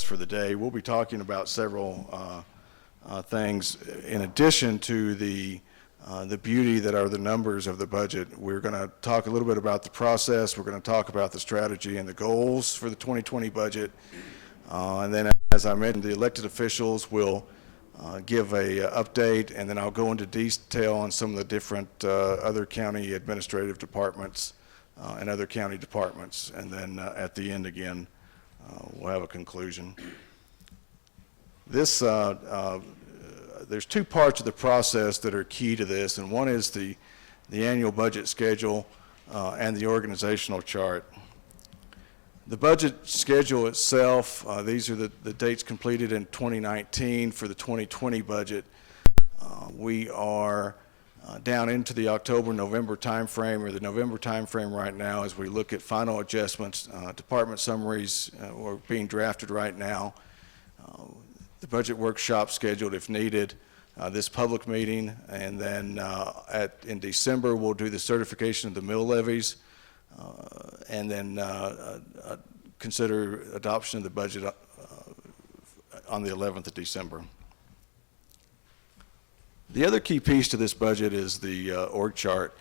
us for the day. We'll be talking about several things in addition to the beauty that are the numbers of the budget. We're going to talk a little bit about the process. We're going to talk about the strategy and the goals for the 2020 budget. And then, as I mentioned, the elected officials will give a update, and then I'll go into detail on some of the different other county administrative departments and other county departments. And then at the end again, we'll have a conclusion. This, there's two parts of the process that are key to this, and one is the annual budget schedule and the organizational chart. The budget schedule itself, these are the dates completed in 2019 for the 2020 budget. We are down into the October-November timeframe, or the November timeframe right now, as we look at final adjustments. Department summaries are being drafted right now. The budget workshop scheduled if needed. This public meeting, and then in December we'll do the certification of the mill levies, and then consider adoption of the budget on the 11th of December. The other key piece to this budget is the org chart,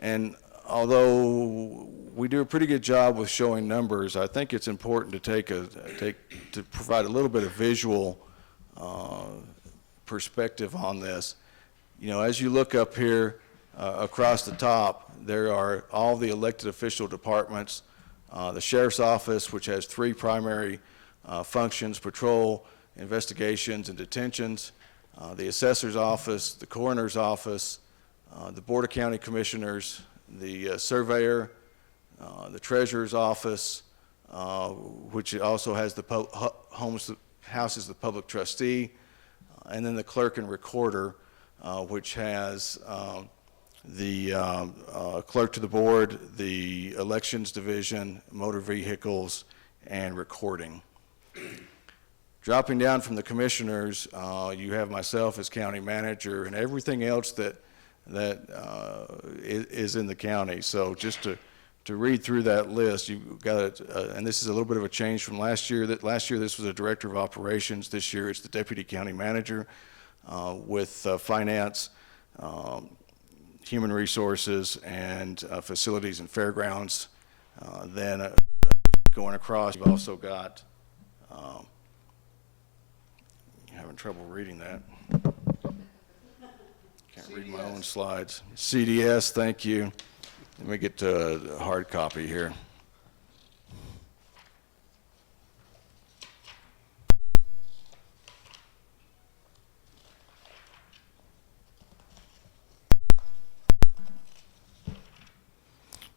and although we do a pretty good job with showing numbers, I think it's important to to provide a little bit of visual perspective on this. You know, as you look up here across the top, there are all the elected official departments, the sheriff's office, which has three primary functions: patrol, investigations, and detentions, the assessor's office, the coroner's office, the board of county commissioners, the surveyor, the treasurer's office, which also has the houses the public trustee, and then the clerk and recorder, which has the clerk to the board, the elections division, motor vehicles, and recording. Dropping down from the commissioners, you have myself as county manager and everything else that is in the county. So just to read through that list, you've got and this is a little bit of a change from last year. That last year this was a director of operations. This year it's the deputy county manager with finance, human resources, and facilities and fairgrounds. Then going across, you've also got having trouble reading that. Can't read my own slides. CDS, thank you. Let me get to the hard copy here.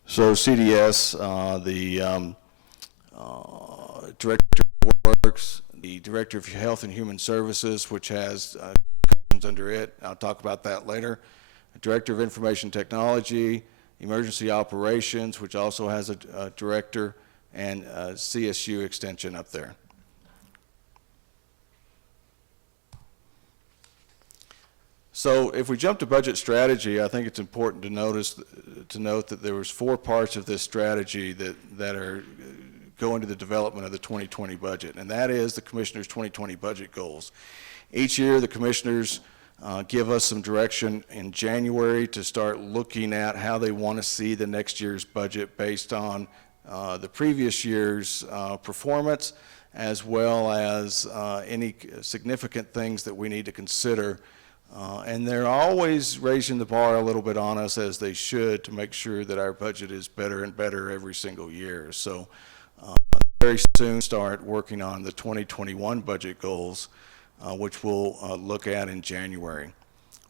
So CDS, the Director of Works, the Director of Health and Human Services, which has under it. I'll talk about that later. Director of Information Technology, Emergency Operations, which also has a director, and CSU extension up there. So if we jump to budget strategy, I think it's important to note that there was four parts of this strategy that are go into the development of the 2020 budget, and that is the Commissioner's 2020 budget goals. Each year the Commissioners give us some direction in January to start looking at how they want to see the next year's budget based on the previous year's performance, as well as any significant things that we need to consider. And they're always raising the bar a little bit on us, as they should, to make sure that our budget is better and better every single year. So very soon start working on the 2021 budget goals, which we'll look at in January.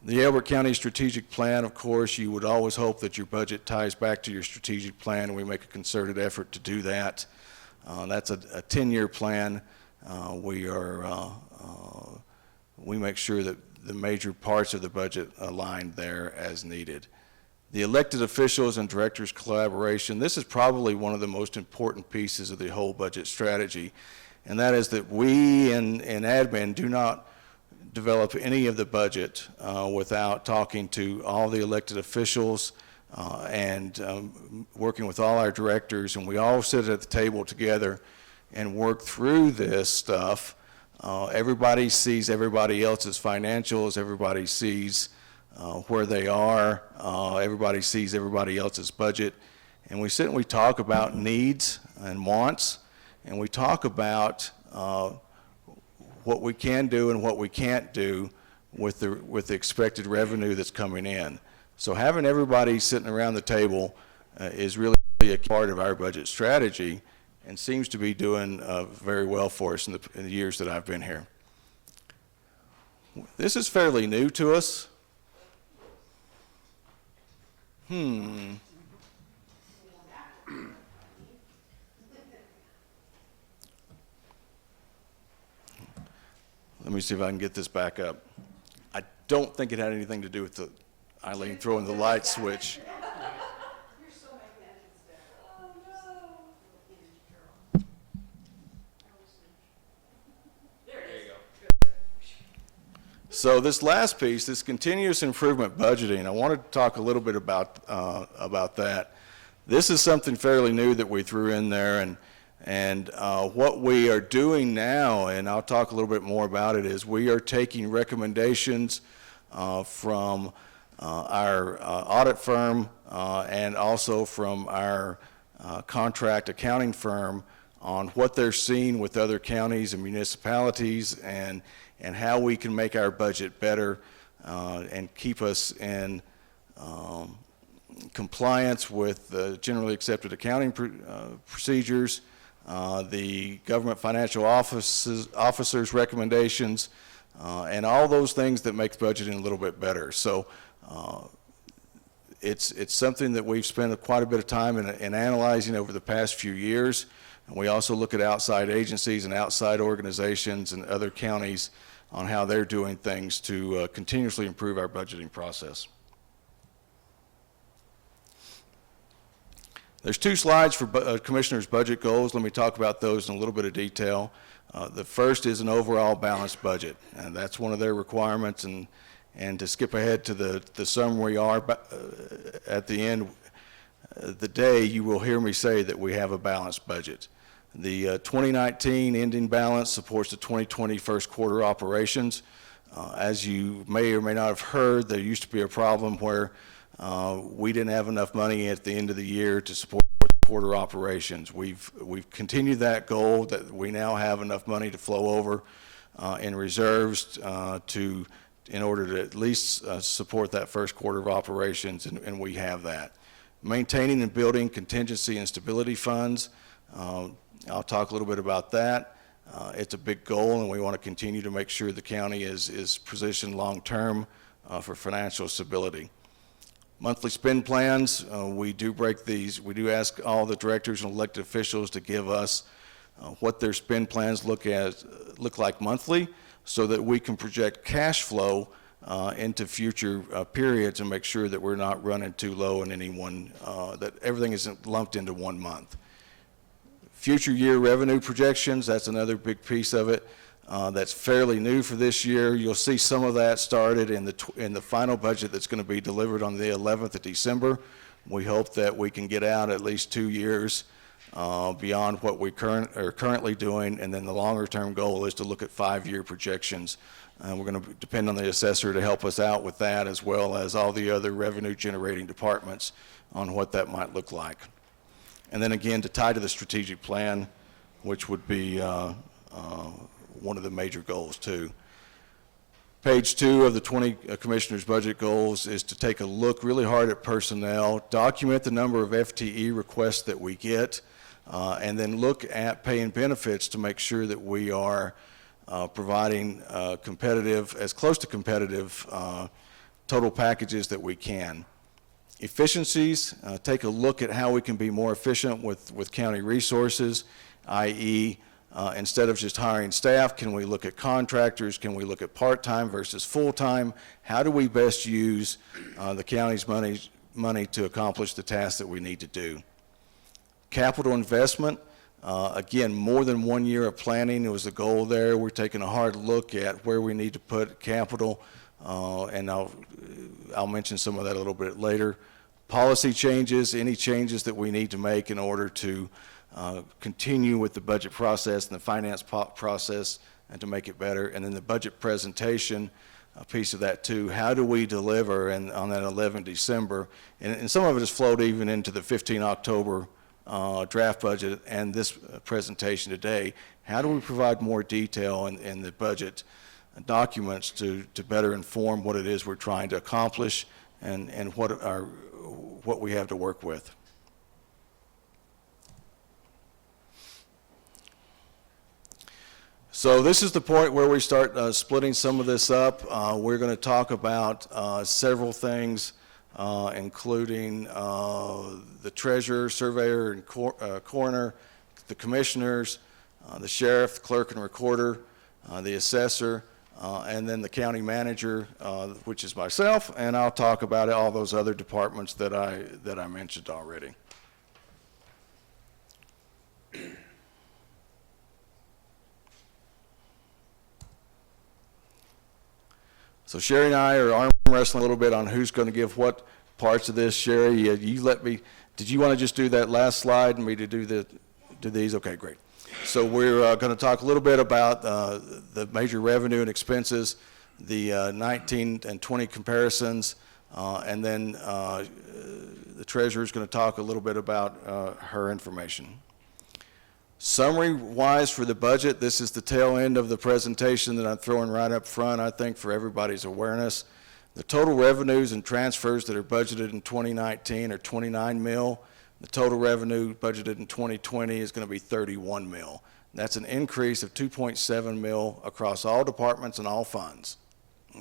The Elbert County Strategic Plan, of course, you would always hope that your budget ties back to your strategic plan, and we make a concerted effort to do that. That's a 10-year plan. We make sure that the major parts of the budget aligned there as needed. The elected officials and directors collaboration, this is probably one of the most important pieces of the whole budget strategy, and that is that we in admin do not develop any of the budget without talking to all the elected officials and working with all our directors, and we all sit at the table together and work through this stuff. Everybody sees everybody else's financials, everybody sees where they are, everybody sees everybody else's budget, and we sit and we talk about needs and wants, and we talk about what we can do and what we can't do with the expected revenue that's coming in. So having everybody sitting around the table is really a part of our budget strategy, and seems to be doing very well for us in the years that I've been here. This is fairly new to us. Let me see if I can get this back up. I don't think it had anything to do with Eileen throwing the light switch. So this last piece, this continuous improvement budgeting, I wanted to talk a little bit about that. This is something fairly new that we threw in there, and what we are doing now, and I'll talk a little bit more about it, is we are taking recommendations from our audit firm and also from our contract accounting firm on what they're seeing with other counties and municipalities, and how we can make our budget better and keep us in compliance with the generally accepted accounting procedures, the government financial officers' recommendations, and all those things that make budgeting a little bit better. So it's something that we've spent quite a bit of time in analyzing over the past few years. And we also look at outside agencies and outside organizations and other counties on how they're doing things to continuously improve our budgeting process. There's two slides for Commissioner's budget goals. Let me talk about those in a little bit of detail. The first is an overall balanced budget, and that's one of their requirements. And to skip ahead to the summary we are, at the end of the day, you will hear me say that we have a balanced budget. The 2019 ending balance supports the 2020 first quarter operations. As you may or may not have heard, there used to be a problem where we didn't have enough money at the end of the year to support quarter operations. We've continued that goal, that we now have enough money to flow over in reserves in order to at least support that first quarter of operations, and we have that. Maintaining and building contingency and stability funds. I'll talk a little bit about that. It's a big goal, and we want to continue to make sure the county is positioned long-term for financial stability. Monthly spend plans, we do break these. We do ask all the directors and elected officials to give us what their spend plans look like monthly, so that we can project cash flow into future periods and make sure that we're not running too low in any one, that everything isn't lumped into one month. Future year revenue projections, that's another big piece of it. That's fairly new for this year. You'll see some of that started in the final budget that's going to be delivered on the 11th of December. We hope that we can get out at least 2 years beyond what we are currently doing, and then the longer term goal is to look at 5-year projections. We're going to depend on the assessor to help us out with that, as well as all the other revenue generating departments on what that might look like. And then again, to tie to the strategic plan, which would be one of the major goals too. Page 2 of the 20 Commissioners' budget goals is to take a look really hard at personnel, document the number of FTE requests that we get, and then look at pay and benefits to make sure that we are providing competitive, as close to competitive total packages that we can. Efficiencies, take a look at how we can be more efficient with county resources, i.e., instead of just hiring staff, can we look at contractors? Can we look at part-time versus full-time? How do we best use the county's money to accomplish the tasks that we need to do? Capital investment, again, more than 1 year of planning was the goal there. We're taking a hard look at where we need to put capital, and I'll mention some of that a little bit later. Policy changes, any changes that we need to make in order to continue with the budget process and the finance process and to make it better. And then the budget presentation, a piece of that too. How do we deliver on that 11 December? And some of it has flowed even into the 15 October draft budget and this presentation today. How do we provide more detail in the budget documents to better inform what it is we're trying to accomplish and what we have to work with? So this is the point where we start splitting some of this up. We're going to talk about several things, including the treasurer, surveyor, and coroner, the commissioners, the sheriff, the clerk and recorder, the assessor, and then the county manager, which is myself, and I'll talk about all those other departments that I mentioned already. So Sherry and I are arm wrestling a little bit on who's going to give what parts of this. Sherry, you let me, did you want to just do that last slide and me to do these? Okay, great. So we're going to talk a little bit about the major revenue and expenses, the 19 and 20 comparisons, and then the treasurer is going to talk a little bit about her information. Summary-wise for the budget, this is the tail end of the presentation that I'm throwing right up front, I think, for everybody's awareness. The total revenues and transfers that are budgeted in 2019 are 29 mil. The total revenue budgeted in 2020 is going to be 31 mil. That's an increase of 2.7 mil across all departments and all funds.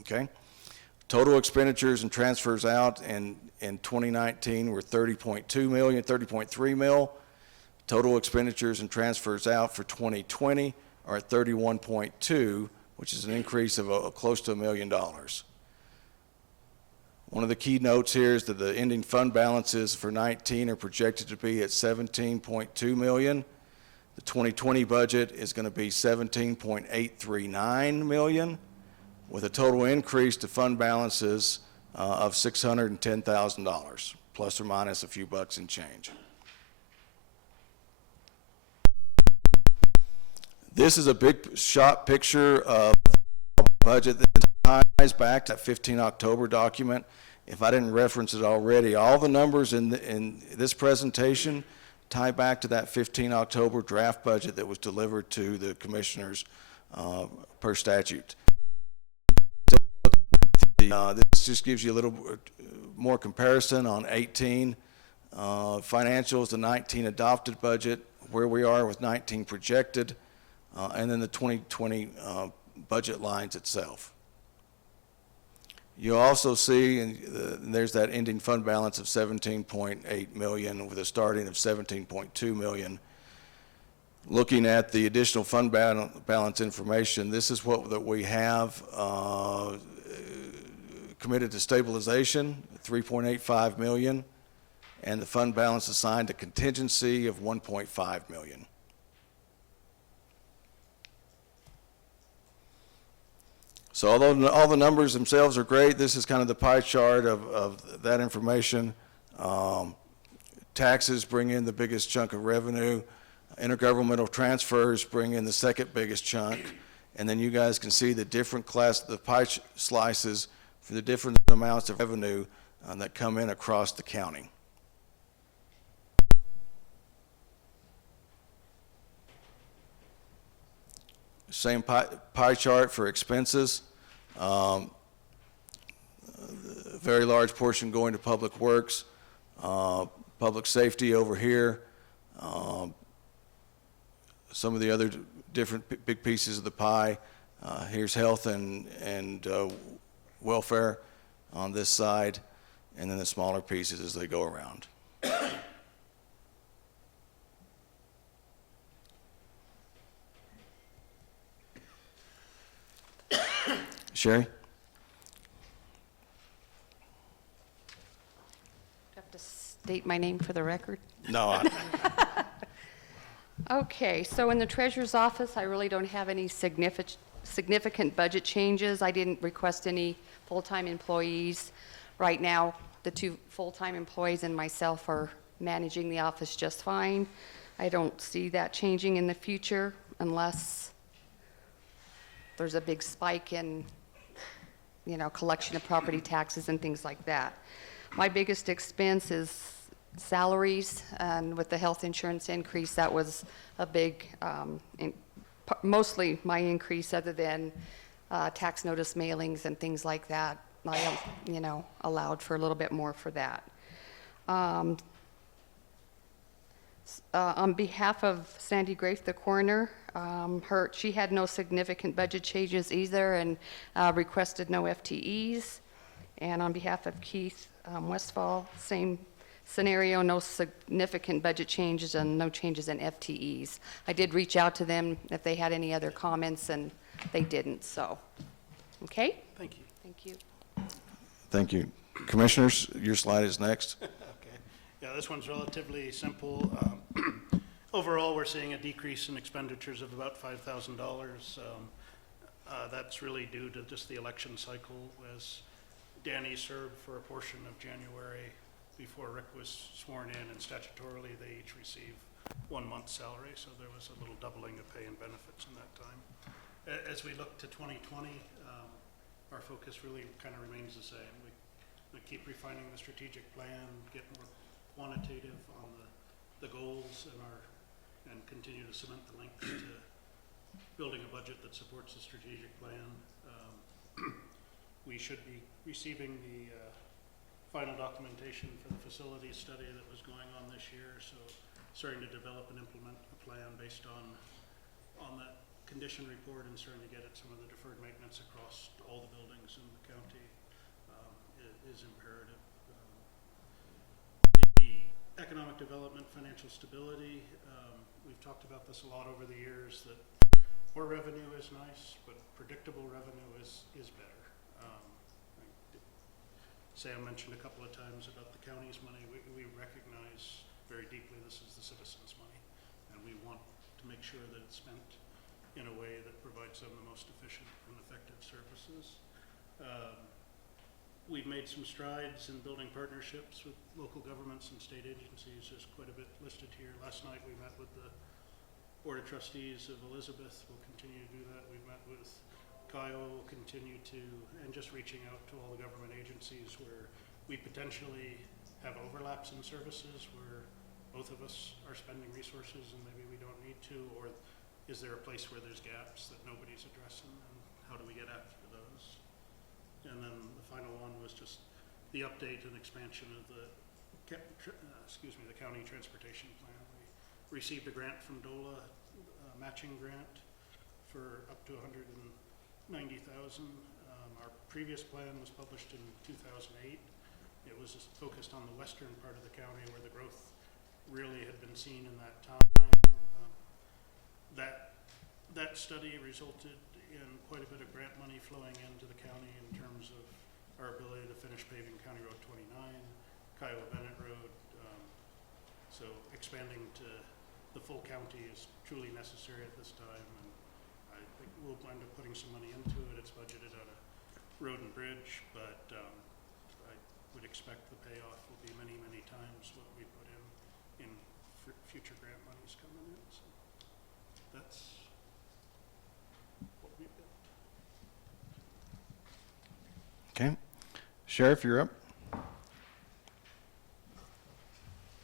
Okay? Total expenditures and transfers out in 2019 were 30.2 million, 30.3 mil. Total expenditures and transfers out for 2020 are at 31.2, which is an increase of close to $1 million. One of the key notes here is that the ending fund balances for 19 are projected to be at 17.2 million. The 2020 budget is going to be 17.839 million, with a total increase to fund balances of $610,000, plus or minus a few bucks and change. This is a big shot picture of the budget that ties back to that 15 October document. If I didn't reference it already, all the numbers in this presentation tie back to that 15 October draft budget that was delivered to the commissioners per statute. This just gives you a little more comparison on 18 financials, the 19 adopted budget, where we are with 19 projected, and then the 2020 budget lines itself. You'll also see, and there's that ending fund balance of 17.8 million with a starting of 17.2 million. Looking at the additional fund balance information, this is what that we have committed to stabilization, 3.85 million, and the fund balance assigned to contingency of 1.5 million. So although all the numbers themselves are great, this is kind of the pie chart of that information. Taxes bring in the biggest chunk of revenue. Intergovernmental transfers bring in the second biggest chunk. And then you guys can see the different the pie slices for the different amounts of revenue that come in across the county. Same pie chart for expenses. Very large portion going to public works, public safety over here. Some of the other different big pieces of the pie. Here's health and welfare on this side, and then the smaller pieces as they go around. Sherry? Do I have to state my name for the record? No. Okay, so in the treasurer's office, I really don't have any significant budget changes. I didn't request any full-time employees. Right now, the 2 full-time employees and myself are managing the office just fine. I don't see that changing in the future unless there's a big spike in, collection of property taxes and things like that. My biggest expense is salaries, and with the health insurance increase, that was a big, mostly my increase, other than tax notice mailings and things like that. I, allowed for a little bit more for that. On behalf of Sandy Grafe, the coroner, she had no significant budget changes either, and requested no FTEs. And on behalf of Keith Westfall, same scenario, no significant budget changes and no changes in FTEs. I did reach out to them if they had any other comments, and they didn't, so, okay? Thank you. Thank you. Thank you. Commissioners, your slide is next. Okay. Yeah, this one's relatively simple. Overall, we're seeing a decrease in expenditures of about $5,000. That's really due to just the election cycle, as Danny served for a portion of January before Rick was sworn in, and statutorily they each receive 1 month's salary, so there was a little doubling of pay and benefits in that time. As we look to 2020, our focus really kind of remains the same. We keep refining the strategic plan, get more quantitative on the goals and continue to cement the link to building a budget that supports the strategic plan. We should be receiving the final documentation for the facilities study that was going on this year, so starting to develop and implement a plan based on that condition report, and starting to get at some of the deferred maintenance across all the buildings in the county is imperative. The economic development, financial stability, we've talked about this a lot over the years, that more revenue is nice, but predictable revenue is better. Sam mentioned a couple of times about the county's money. We recognize very deeply this is the citizens' money, and we want to make sure that it's spent in a way that provides them the most efficient and effective services. We've made some strides in building partnerships with local governments and state agencies. There's quite a bit listed here. Last night we met with the Board of Trustees of Elizabeth. We'll continue to do that. We've met with Kyle. We'll continue to, and just reaching out to all the government agencies where we potentially have overlaps in services, where both of us are spending resources and maybe we don't need to, or is there a place where there's gaps that nobody's addressing, and how do we get after those? And then the final one was just the update and expansion of the county transportation plan. We received a grant from DOLA, a matching grant for up to $190,000. Our previous plan was published in 2008. It was focused on the western part of the county where the growth really had been seen in that time. That study resulted in quite a bit of grant money flowing into the county in terms of our ability to finish paving County Road 29, Kiowa Bennett Road. So expanding to the full county is truly necessary at this time, and I think we'll wind up putting some money into it. It's budgeted out of road and bridge, but I would expect the payoff will be many, many times what we put in future grant monies coming in. So that's what we've got. Okay. Sheriff, you're up.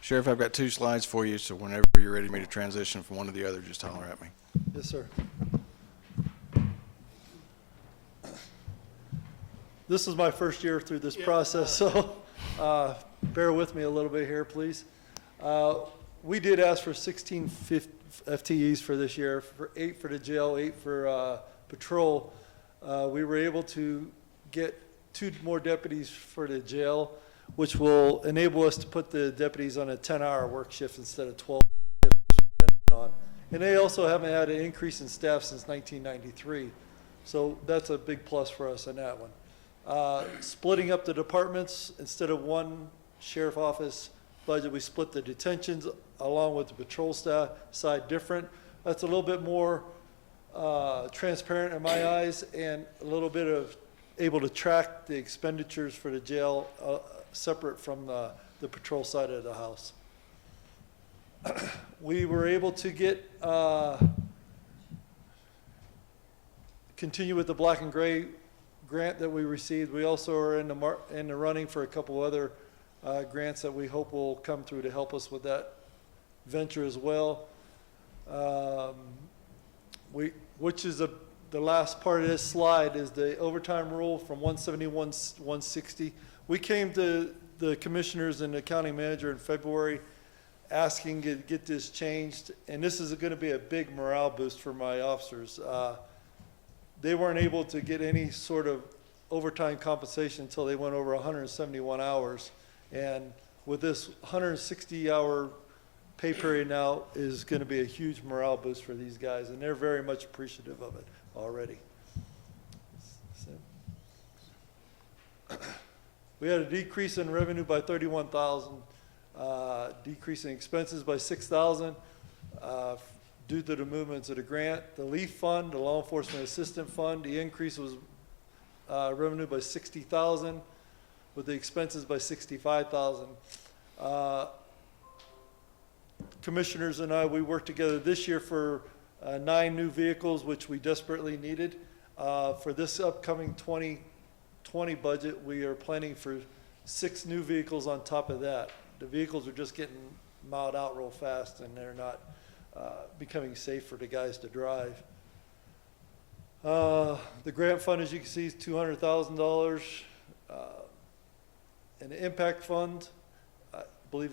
Sheriff, I've got 2 slides for you, so whenever you're ready for me to transition from one to the other, just holler at me. Yes, sir. This is my first year through this process, so bear with me a little bit here, please. We did ask for 16 FTEs for this year, for 8 for the jail, 8 for patrol. We were able to get 2 more deputies for the jail, which will enable us to put the deputies on a 10-hour work shift instead of 12 shifts. And they also haven't had an increase in staff since 1993. So that's a big plus for us on that one. Splitting up the departments, instead of one sheriff office budget, we split the detentions along with the patrol staff side different. That's a little bit more transparent in my eyes, and a little bit of able to track the expenditures for the jail separate from the patrol side of the house. We were able to get, continue with the black and gray grant that we received. We also are in the running for a couple other grants that we hope will come through to help us with that venture as well. Which is the last part of this slide is the overtime rule from 171 160. We came to the commissioners and the county manager in February asking to get this changed, and this is going to be a big morale boost for my officers. They weren't able to get any sort of overtime compensation until they went over 171 hours, and with this 160-hour pay period now is going to be a huge morale boost for these guys, and they're very much appreciative of it already. So. We had a decrease in revenue by 31,000, decrease in expenses by 6,000 due to the movements of the grant. The LEAF fund, the Law Enforcement Assistant Fund, the increase was revenue by 60,000, with the expenses by 65,000. Commissioners and I, we worked together this year for 9 new vehicles, which we desperately needed. For this upcoming 2020 budget, we are planning for 6 new vehicles on top of that. The vehicles are just getting mauled out real fast, and they're not becoming safe for the guys to drive. The grant fund, as you can see, is $200,000. And the impact fund, I believe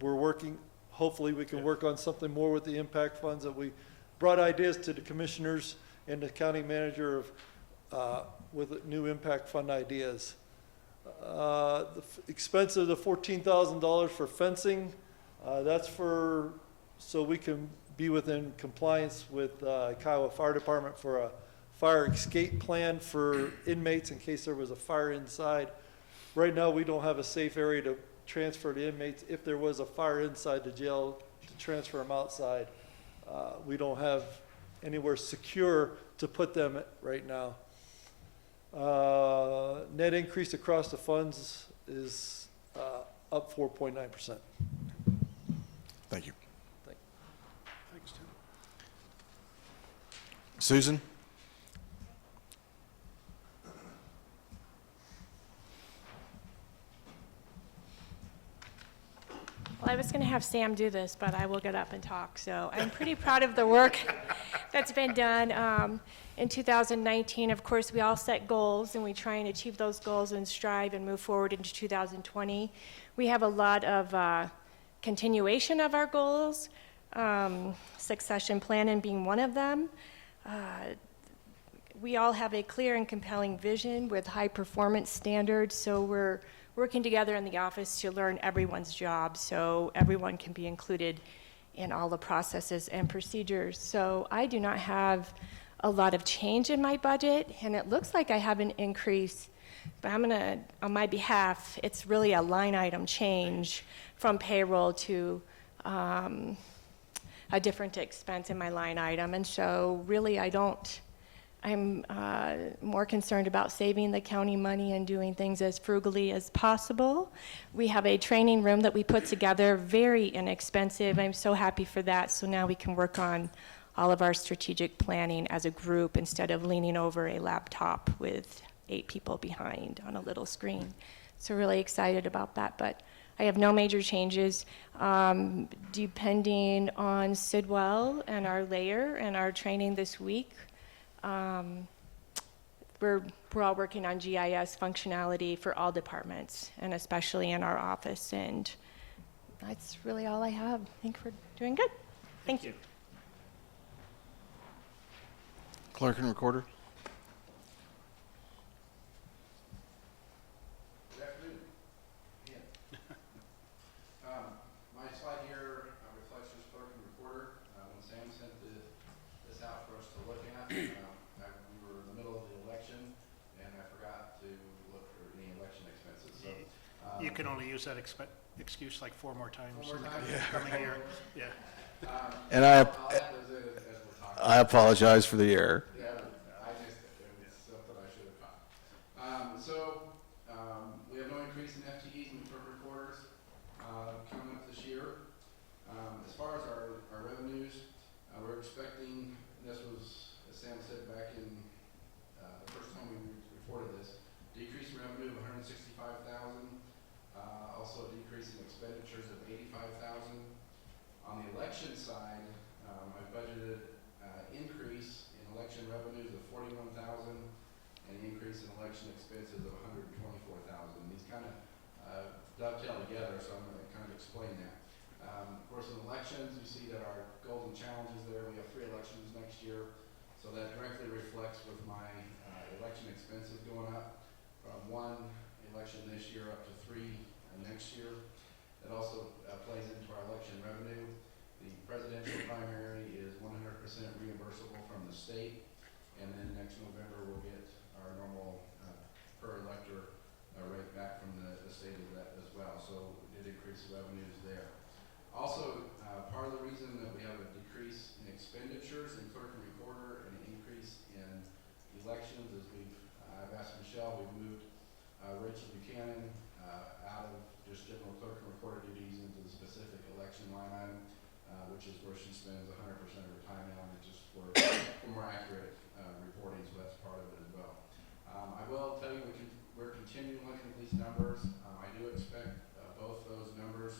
we're working. Hopefully we can work on something more with the impact funds, that we brought ideas to the commissioners and the county manager of with new impact fund ideas. The expense of the $14,000 for fencing, that's so we can be within compliance with Kiowa Fire Department for a fire escape plan for inmates in case there was a fire inside. Right now we don't have a safe area to transfer the inmates. If there was a fire inside the jail, to transfer them outside. We don't have anywhere secure to put them right now. Net increase across the funds is up 4.9%. Thank you. Thanks, Tim. Susan? Well, I was going to have Sam do this, but I will get up and talk. So I'm pretty proud of the work that's been done. In 2019, of course, we all set goals, and we try and achieve those goals and strive and move forward into 2020. We have a lot of continuation of our goals, succession planning being one of them. We all have a clear and compelling vision with high performance standards, so we're working together in the office to learn everyone's job so everyone can be included in all the processes and procedures. So I do not have a lot of change in my budget, and it looks like I have an increase, but I'm gonna, on my behalf, it's really a line item change from payroll to a different expense in my line item. And so really I'm more concerned about saving the county money and doing things as frugally as possible. We have a training room that we put together, very inexpensive. I'm so happy for that. So now we can work on all of our strategic planning as a group instead of leaning over a laptop with 8 people behind on a little screen. So really excited about that, but I have no major changes. Depending on Sidwell and our layer and our training this week, we're all working on GIS functionality for all departments, and especially in our office, and that's really all I have. I think we're doing good. Thank you. Clerk and recorder? Good afternoon. Again. My slide here reflects this clerk and recorder. When Sam sent this out for us to look at, we were in the middle of the election, and I forgot to look for any election expenses. So You can only use that excuse like 4 more times. 4 more in the times? coming year. Yeah. And I'll add those in as we're talking. I apologize for the error. Yeah, I missed it. It was something I should have caught. We have no increase in FTEs in the clerk recorders coming up this year. expenses of $124,000. These kind of dovetail together, so I'm going to kind of explain that. Of course, in elections, you see that our goals and challenges there, we have 3 elections next year, so that directly reflects with my election expenses going up from 1 election this year up to 3 next year. That also plays into our election revenue. The presidential primary is 100% reimbursable from the state, and then next November we'll get our normal per elector rate back from the state of that as well. So it increases revenues there. Also, part of the reason that we have a decrease in expenditures in clerk and recorder and an increase in elections is I've asked Michelle, we've moved Rachel Buchanan out of just general clerk and recorder duties into the specific election line item, which is where she spends 100% of her time now, and just for more accurate reporting, so that's part of it as well. I will tell you we're continuing looking at these numbers. I do expect both those numbers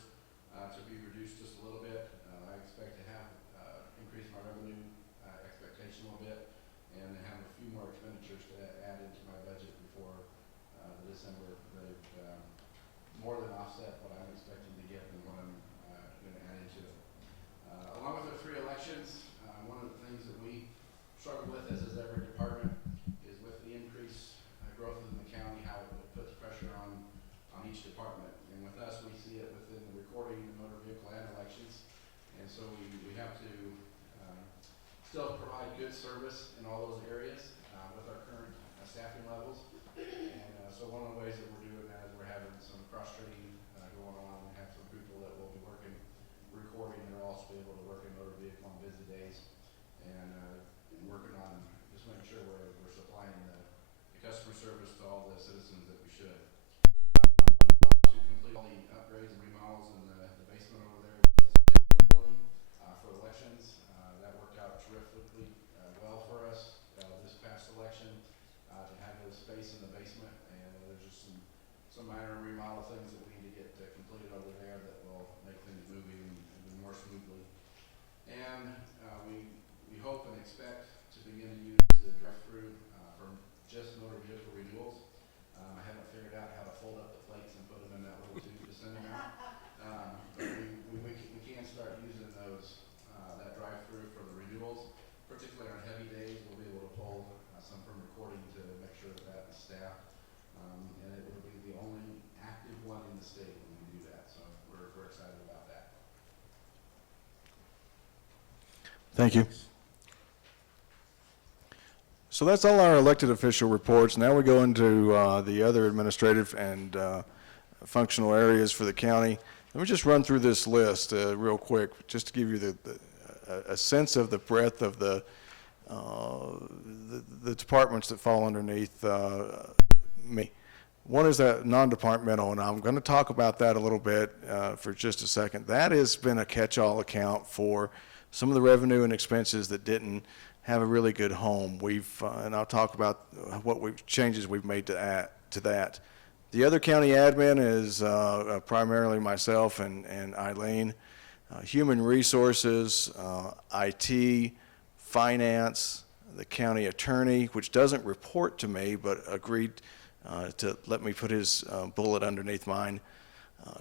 to be reduced just a little bit. I expect to have increase my revenue expectation a little bit, and have a few more expenditures to add into my budget before the December. They've more than offset what I'm expecting to get and what I'm going to add into it. Along with our 3 elections, one of the things that we struggle with, as is every department, is with the increased growth in the county, how it puts pressure on each department. And with us, we see it within the recording, the motor vehicle, and elections. And so we have to still provide good service in all those areas with our current staffing levels. And so one of the ways that we're doing that is we're having some cross-training going on. We have some people that will be working recording, and they'll also be able to work in motor vehicle on busy days, and working on just making sure we're supplying the customer service to all the citizens that we should. To complete all the upgrades and remodels in the basement over there with the building for elections. That worked out terrifically well for us this past election to have the space in the basement, and there's just some minor remodel things that we need to get completed over there that will make things move even more smoothly. And we hope and expect to begin to use the drive-through for just motor vehicle renewals. I haven't figured out how to fold up the plates and put them in that little tube to send them out. But we can start using those that drive-through for the renewals, particularly on heavy days. We'll be able to pull some from recording to make sure that is staffed, and it will be the only active one in the state when we do that. So we're excited about that. Thank you. So that's all our elected official reports. Now we go into the other administrative and functional areas for the county. Let me just run through this list real quick, just to give you a sense of the breadth of the departments that fall underneath me. One is that non-departmental, and I'm going to talk about that a little bit for just a second. That has been a catch-all account for some of the revenue and expenses that didn't have a really good home. And I'll talk about changes we've made to that. The other county admin is primarily myself and Eileen. Human resources, IT, finance, the county attorney, which doesn't report to me but agreed to let me put his bullet underneath mine.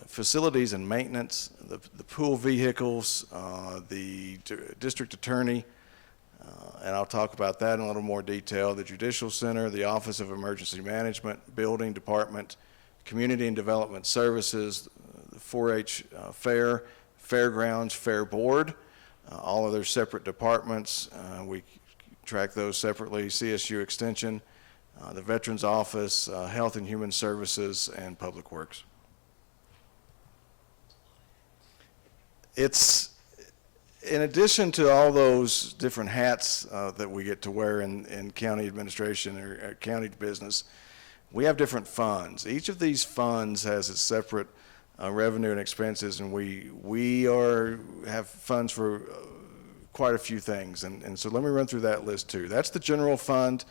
Facilities and maintenance, the pool vehicles, the district attorney, and I'll talk about that in a little more detail. The Judicial Center, the Office of Emergency Management, Building Department, Community and Development Services, the 4-H Fair, Fairgrounds, Fair Board, all of their separate departments. We track those separately. CSU Extension, the Veterans Office, Health and Human Services, and Public Works. It's in addition to all those different hats that we get to wear in county administration or county business, we have different funds. Each of these funds has its separate revenue and expenses, and we have funds for quite a few things. And so let me run through that list too. That's the general fund.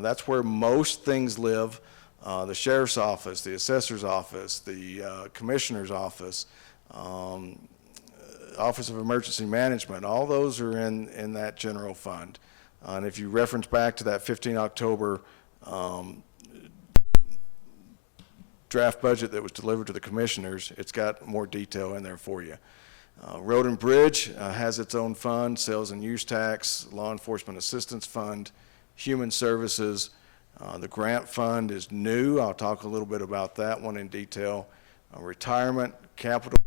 That's where most things live. The sheriff's office, the assessor's office, the commissioner's office, Office of Emergency Management, all those are in that general fund. And if you reference back to that 15 October draft budget that was delivered to the commissioners, it's got more detail in there for you. Road and Bridge has its own fund, sales and use tax, law enforcement assistance fund, human services. The grant fund is new. I'll talk a little bit about that one in detail. Retirement, capital,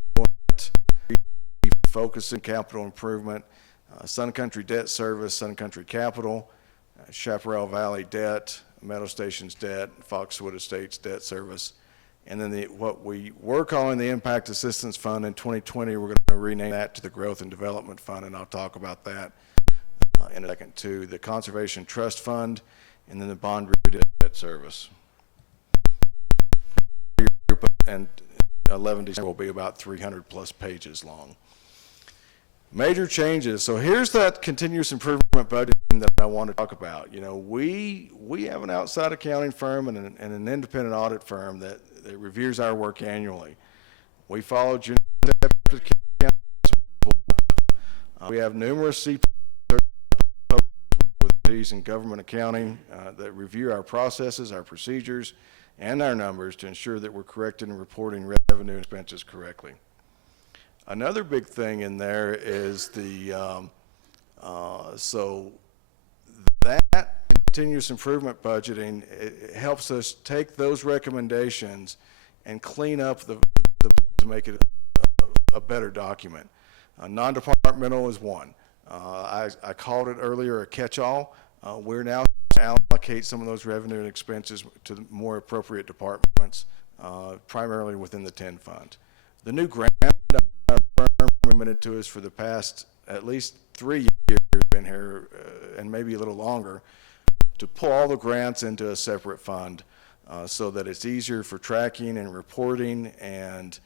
focusing capital improvement, Sun Country Debt Service, Sun Country Capital, Chaparral Valley Debt, Meadow Stations Debt, Foxwood Estates Debt Service. And then what we were calling the Impact Assistance Fund in 2020, we're going to rename that to the Growth and Development Fund, and I'll talk about that in a second too. The Conservation Trust Fund, and then the Bond Debt Service. And 11 December will be about 300 plus pages long. Major changes. So here's that continuous improvement budget that I want to talk about. You know, we have an outside accounting firm and an independent audit firm that reviews our work annually. We follow we have numerous CPAs in government accounting that review our processes, our procedures, and our numbers to ensure that we're correcting and reporting revenue and expenses correctly. Another big thing in there is so that continuous improvement budgeting, it helps us take those recommendations and clean up to make it a better document. Non-departmental is one. I called it earlier a catch-all. We're now allocate some of those revenue and expenses to the more appropriate departments, primarily within the 10 fund. The new grant our firm committed to us for the past at least 3 years, been here, and maybe a little longer, to pull all the grants into a separate fund so that it's easier for tracking and reporting and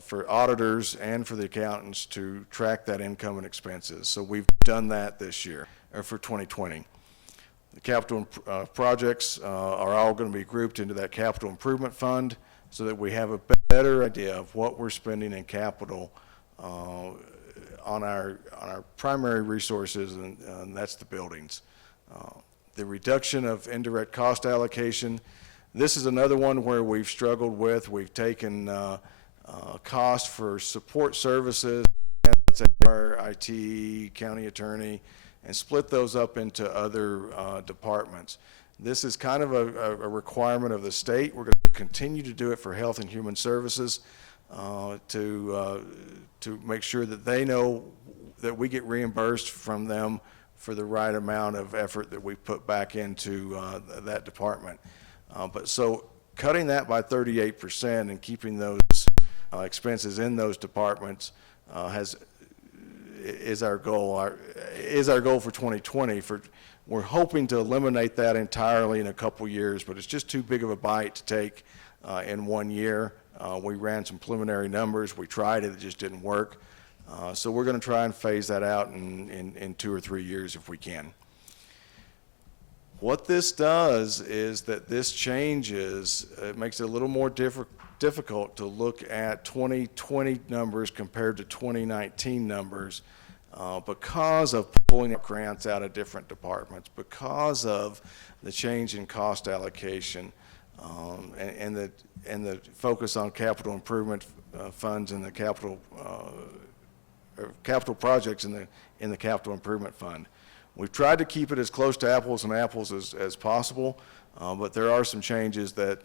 for auditors and for the accountants to track that income and expenses. So we've done that this year, or for 2020. The capital projects are all going to be grouped into that capital improvement fund so that we have a better idea of what we're spending in capital on our primary resources, and that's the buildings. The reduction of indirect cost allocation. This is another one where we've struggled with. We've taken cost for support services, our IT, county attorney, and split those up into other departments. This is kind of a requirement of the state. We're going to continue to do it for Health and Human Services to make sure that they know that we get reimbursed from them for the right amount of effort that we put back into that department. But so cutting that by 38% and keeping those expenses in those departments is our goal. Is our goal for 2020. We're hoping to eliminate that entirely in a couple years, but it's just too big of a bite to take in 1 year. We ran some preliminary numbers. We tried it. It just didn't work. So we're going to try and phase that out in 2 or 3 years if we can. What this does is that this changes, it makes it a little more difficult to look at 2020 numbers compared to 2019 numbers because of pulling grants out of different departments, because of the change in cost allocation, and the focus on capital improvement funds and the capital projects in the capital improvement fund. We've tried to keep it as close to apples and apples as possible, but there are some changes that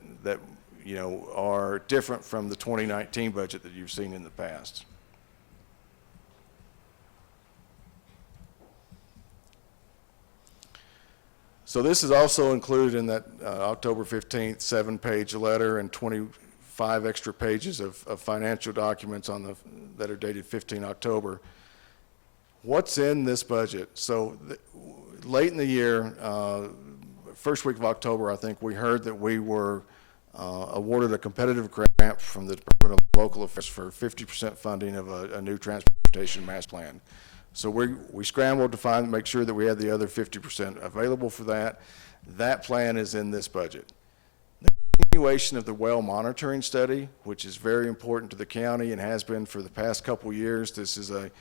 you know are different from the 2019 budget that you've seen in the past. So this is also included in that October 15th 7-page letter and 25 extra pages of financial documents that are dated 15 October. What's in this budget? So late in the year, first week of October, I think we heard that we were awarded a competitive grant from the Department of Local Affairs for 50% funding of a new transportation master plan. So we scrambled to make sure that we had the other 50% available for that. That plan is in this budget. The continuation of the well monitoring study, which is very important to the county and has been for the past couple years. This is a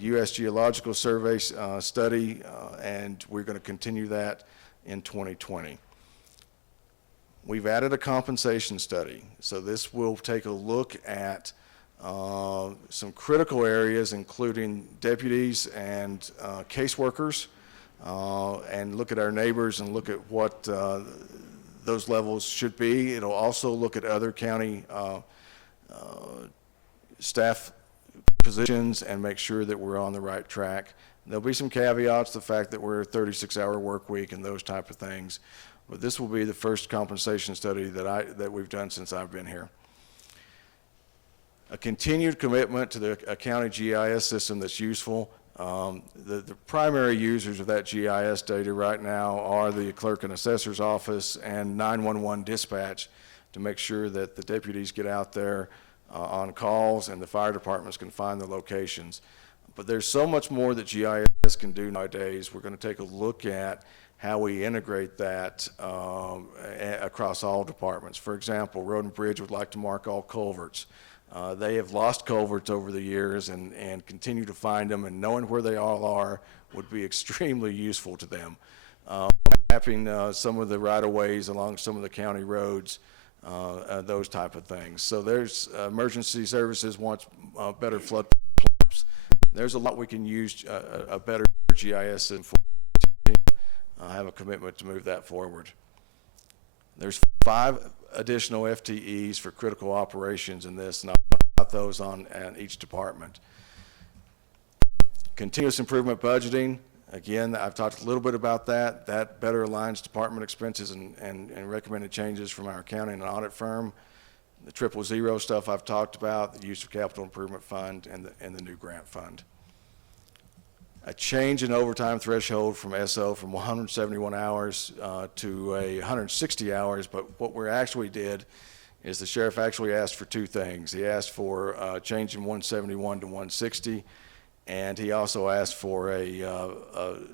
U.S. Geological Survey study, and we're going to continue that in 2020. we've added a compensation study. So this will take a look at some critical areas, including deputies and caseworkers, and look at our neighbors and look at what those levels should be. It'll also look at other county staff positions and make sure that we're on the right track. There'll be some caveats, the fact that we're a 36-hour work week and those type of things. But this will be the first compensation study that we've done since I've been here. A continued commitment to a county GIS system that's useful. The primary users of that GIS data right now are the clerk and assessor's office and 911 dispatch, to make sure that the deputies get out there on calls and the fire departments can find the locations. But there's so much more that GIS can do nowadays. We're going to take a look at how we integrate that across all departments. For example, Road and Bridge would like to mark all culverts. They have lost culverts over the years and continue to find them, and knowing where they all are would be extremely useful to them. Mapping some of the right-of-ways along some of the county roads, those type of things. So there's emergency services wants better flood maps. There's a lot we can use a better GIS system for. Have a commitment to move that forward. There's 5 additional FTEs for critical operations in this, and I'll talk about those on each department. Continuous improvement budgeting. Again, I've talked a little bit about that. That better aligns department expenses and recommended changes from our accounting and audit firm. The 000 stuff I've talked about, the use of capital improvement fund and the new grant fund. A change in overtime threshold from SO from 171 hours to 160 hours, but what we actually did is the sheriff actually asked for 2 things. He asked for a change from 171 to 160, and he also asked for a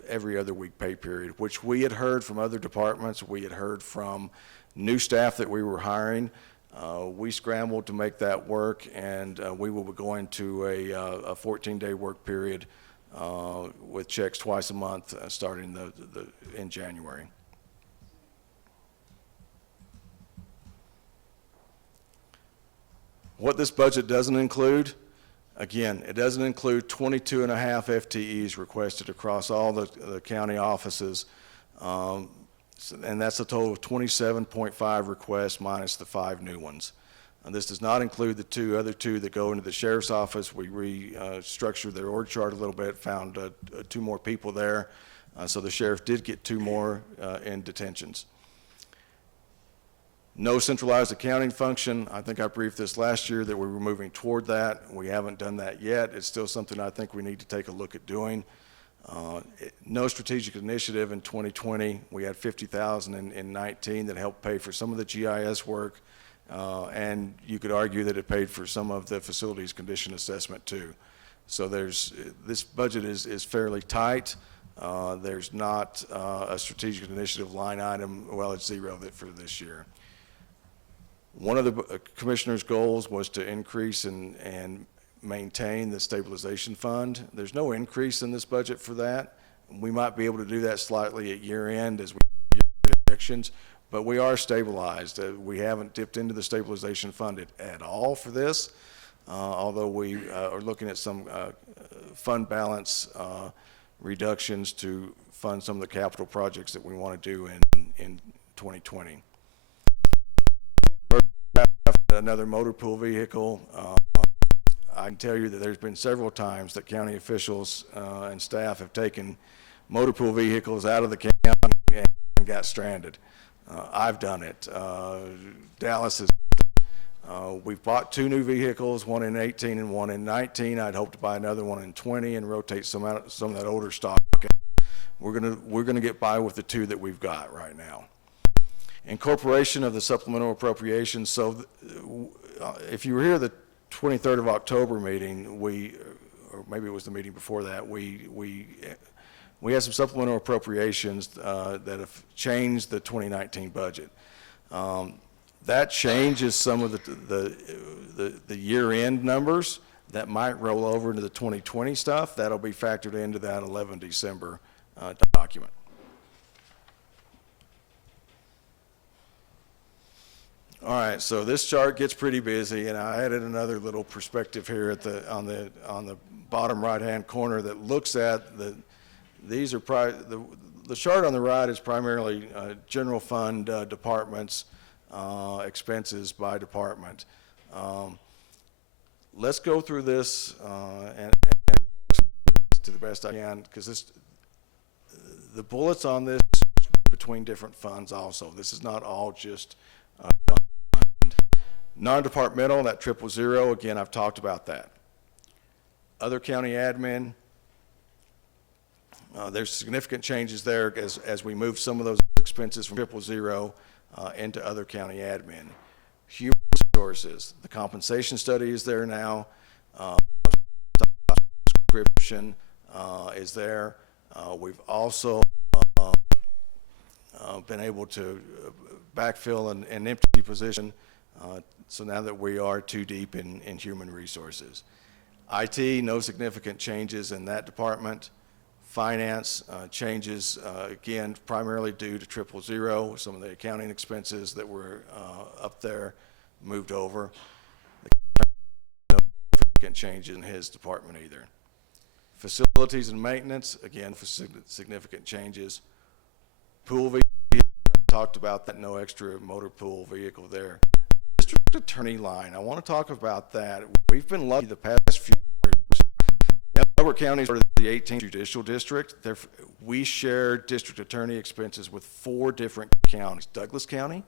every other week pay period, which we had heard from other departments. We had heard from new staff that we were hiring. We scrambled to make that work, and we will be going to a 14-day work period with checks twice a month, starting in January. What this budget doesn't include, again, it doesn't include 22 and a half FTEs requested across all the county offices, and that's a total of 27.5 requests minus the 5 new ones. And this does not include the other two that go into the sheriff's office. We restructured their org chart a little bit, found 2 more people there. So the sheriff did get 2 more in detentions. No centralized accounting function. I think I briefed this last year that we were moving toward that. We haven't done that yet. It's still something I think we need to take a look at doing. No strategic initiative in 2020. We had $50,000 in 19 that helped pay for some of the GIS work. And you could argue that it paid for some of the facilities condition assessment too. So this budget is fairly tight. There's not a strategic initiative line item. Well, it's 0 for this year. One of the commissioner's goals was to increase and maintain the stabilization fund. There's no increase in this budget for that. We might be able to do that slightly at year end as we get projections. But we are stabilized. We haven't dipped into the stabilization fund at all for this, although we are looking at some fund balance reductions to fund some of the capital projects that we want to do in 2020. Another motor pool vehicle. I can tell you that there's been several times that county officials and staff have taken motor pool vehicles out of the county and got stranded. I've done it. Dallas has. We've bought 2 new vehicles, one in 18 and one in 19. I'd hope to buy another one in 20 and rotate some of that older stock. We're gonna get by with the 2 that we've got right now. Incorporation of the supplemental appropriations. So if you were here the 23rd of October meeting, or maybe it was the meeting before that, we had some supplemental appropriations that have changed the 2019 budget. That changes some of the year-end numbers that might roll over into the 2020 stuff. That'll be factored into that 11 December document. All right, so this chart gets pretty busy, and I added another little perspective here at on the bottom right-hand corner that looks at these are the chart on the right is primarily general fund departments, expenses by department. Let's go through this and to the best I can, because the bullets on this between different funds also. This is not all just non-departmental, that 000, again, I've talked about that. Other county admin, there's significant changes there as we move some of those expenses from 000 into other county admin. Human resources, the compensation study is there now. Description is there. We've also been able to backfill an empty position, so now that we are too deep in human resources. IT, no significant changes in that department. Finance changes, again, primarily due to 000. Some of the accounting expenses that were up there moved over. No significant change in his department either. Facilities and maintenance, again, for significant changes. Pool vehicle, talked about that, no extra motor pool vehicle there. District attorney line, I want to talk about that. We've been lucky the past few years. Elbert County is part of the 18th Judicial District. We share district attorney expenses with 4 different counties: Douglas County,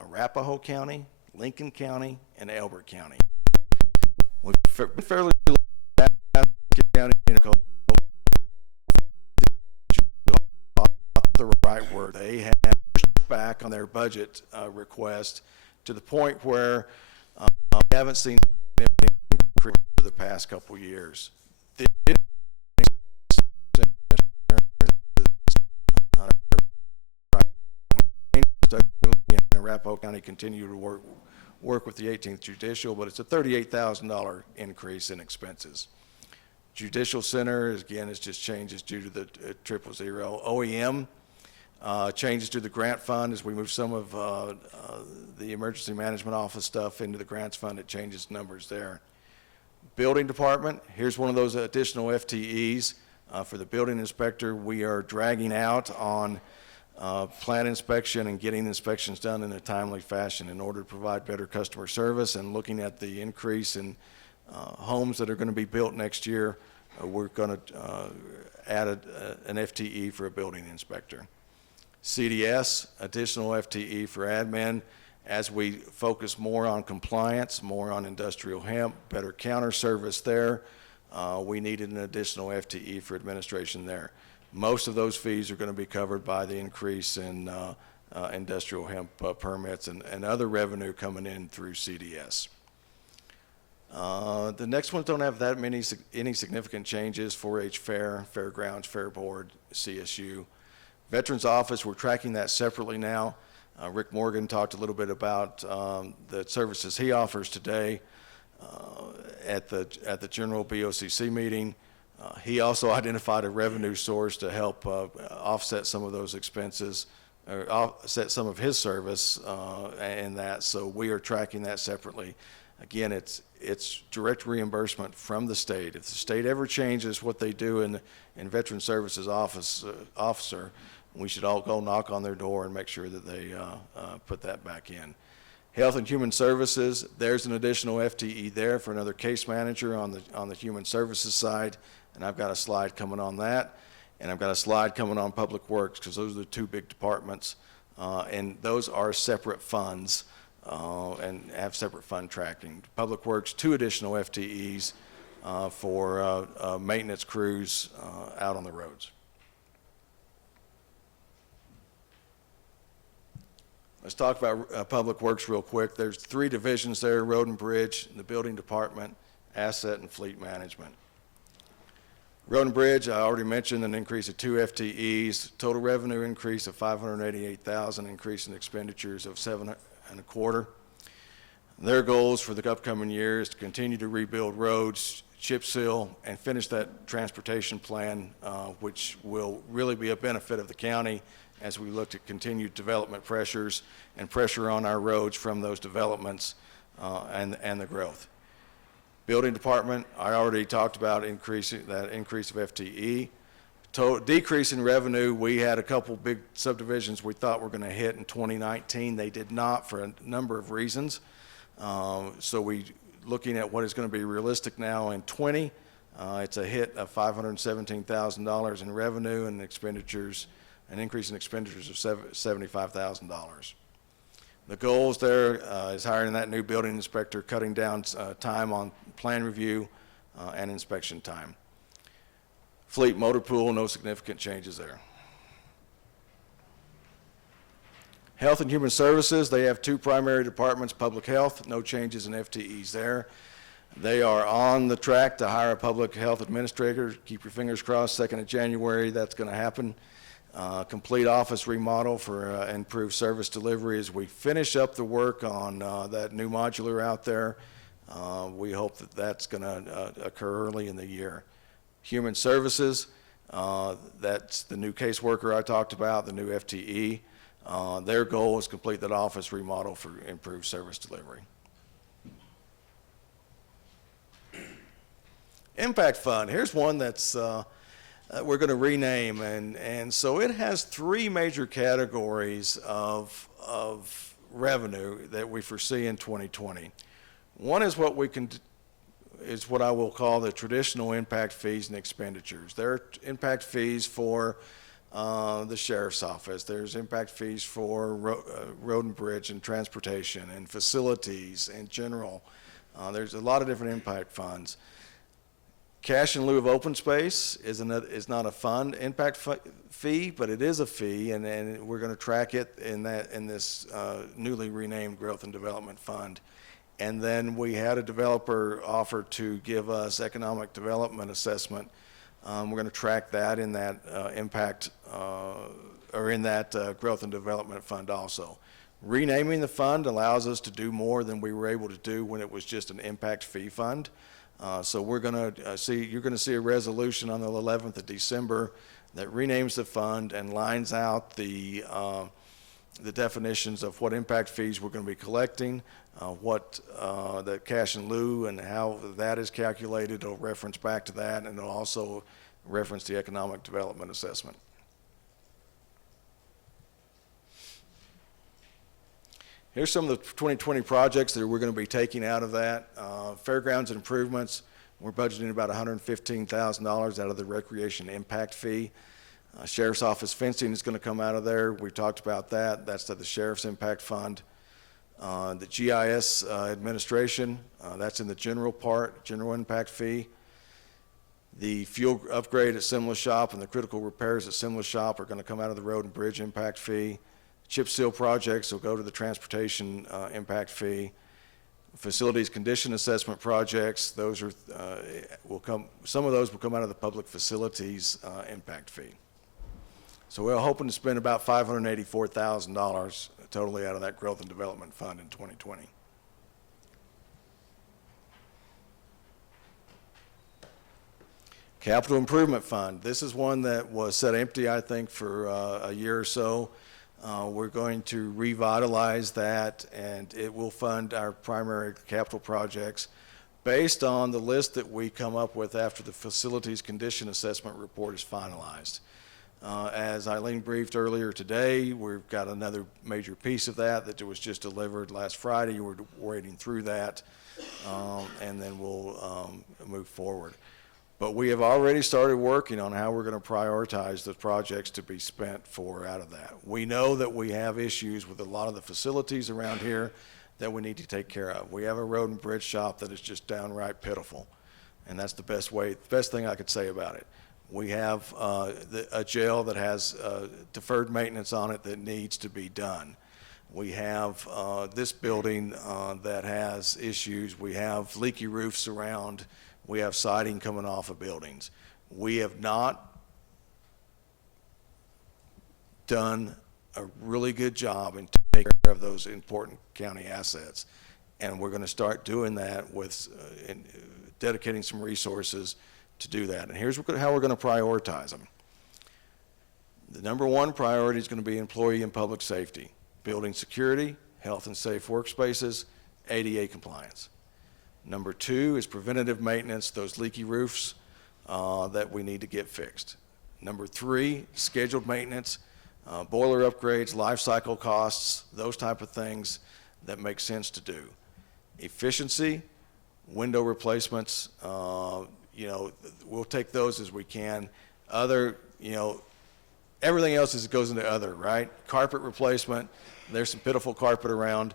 Arapahoe County, Lincoln County, and Elbert County. We've been fairly County the right word. They have pushed back on their budget request to the point where we haven't seen significant increase for the past couple years. Arapahoe County continue to work with the 18th Judicial, but it's a $38,000 increase in expenses. Judicial Center, again, is just changes due to the 000. OEM changes to the grant fund as we move some of the emergency management office stuff into the grants fund. It changes numbers there. Building department, here's one of those additional FTEs. For the building inspector, we are dragging out on plant inspection and getting inspections done in a timely fashion in order to provide better customer service, and looking at the increase in homes that are going to be built next year. We're going to add an FTE for a building inspector. CDS, additional FTE for admin, as we focus more on compliance, more on industrial hemp, better counter service there. We needed an additional FTE for administration there. Most of those fees are going to be covered by the increase in industrial hemp permits and other revenue coming in through CDS. The next ones don't have that any significant changes. 4-H Fair, Fairgrounds, Fair Board, CSU. Veterans Office, we're tracking that separately now. Rick Morgan talked a little bit about the services he offers today at the general BoCC meeting. He also identified a revenue source to help offset some of those expenses, or offset some of his service in that. So we are tracking that separately. Again, it's direct reimbursement from the state. If the state ever changes what they do in Veteran Services officer, we should all go knock on their door and make sure that they put that back in. Health and Human Services, there's an additional FTE there for another case manager on the Human Services side, and I've got a slide coming on that, and I've got a slide coming on Public Works, because those are the 2 big departments, and those are separate funds and have separate fund tracking. Public Works, 2 additional FTEs for maintenance crews out on the roads. Let's talk about Public Works real quick. There's 3 divisions there: Road and Bridge, the Building Department, Asset and Fleet Management. Road and Bridge, I already mentioned an increase of 2 FTEs, total revenue increase of $588,000, increase in expenditures of $7.25. Their goals for the upcoming year is to continue to rebuild roads, chip seal, and finish that transportation plan, which will really be a benefit of the county as we looked at continued development pressures and pressure on our roads from those developments and the growth. Building department, I already talked about increase of FTE. Decrease in revenue, we had a couple big subdivisions we thought were going to hit in 2019. They did not for a number of reasons. So looking at what is going to be realistic now in 20, it's a hit of $517,000 in revenue and expenditures, an increase in expenditures of $75,000. The goals there is hiring that new building inspector, cutting down time on plan review and inspection time. Fleet motor pool, no significant changes there. Health and Human Services, they have two primary departments, public health, no changes in FTEs there. They are on the track to hire a public health administrator. Keep your fingers crossed, 2nd of January, that's going to happen. Complete office remodel for improved service delivery as we finish up the work on that new modular out there. We hope that that's going to occur early in the year. Human Services, that's the new caseworker I talked about, the new FTE. Their goal is complete that office remodel for improved service delivery. Impact Fund, here's one that's we're going to rename, and so it has three major categories of revenue that we foresee in 2020. One is what I will call the traditional impact fees and expenditures. There are impact fees for the sheriff's office. There's impact fees for road and bridge and transportation and facilities in general. There's a lot of different impact funds. Cash in lieu of open space is not a fund impact fee, but it is a fee, and we're going to track it in this newly renamed Growth and Development Fund. And then we had a developer offer to give us economic development assessment. We're going to track that in that impact or in that Growth and Development Fund also. Renaming the fund allows us to do more than we were able to do when it was just an impact fee fund. So we're going to you're going to see a resolution on the 11th of December that renames the fund and lines out the definitions of what impact fees we're going to be collecting, what the cash in lieu and how that is calculated. It'll reference back to that, and it'll also reference the economic development assessment. Here's some of the 2020 projects that we're going to be taking out of that. Fairgrounds and improvements, we're budgeting about $115,000 out of the recreation impact fee. Sheriff's office fencing is going to come out of there. We talked about that. That's to the Sheriff's Impact Fund. The GIS administration, that's in the general part, general impact fee. The fuel upgrade at Simla Shop and the critical repairs at Simla Shop are going to come out of the road and bridge impact fee. Chip seal projects will go to the transportation impact fee. Facilities condition assessment projects, those are some of those will come out of the public facilities impact fee. So we're hoping to spend about $584,000 totally out of that Growth and Development Fund in 2020. Capital Improvement Fund. This is one that was set empty, I think, for a year or so. We're going to revitalize that, and it will fund our primary capital projects based on the list that we come up with after the facilities condition assessment report is finalized. As Eileen briefed earlier today, we've got another major piece of that was just delivered last Friday. We're waiting through that, and then we'll move forward. But we have already started working on how we're going to prioritize the projects to be spent for out of that. We know that we have issues with a lot of the facilities around here that we need to take care of. We have a road and bridge shop that is just downright pitiful, and that's the best thing I could say about it. We have a jail that has deferred maintenance on it that needs to be done. We have this building that has issues. We have leaky roofs around. We have siding coming off of buildings. We have not done a really good job in taking care of those important county assets. And we're going to start doing that with dedicating some resources to do that. And here's how we're going to prioritize them. The number one priority is going to be employee and public safety, building security, health and safe workspaces, ADA compliance. Number two is preventative maintenance, those leaky roofs that we need to get fixed. Number three, scheduled maintenance, boiler upgrades, life cycle costs, those type of things that make sense to do. Efficiency, window replacements, we'll take those as we can. Other, everything else goes into other, right? Carpet replacement, there's some pitiful carpet around.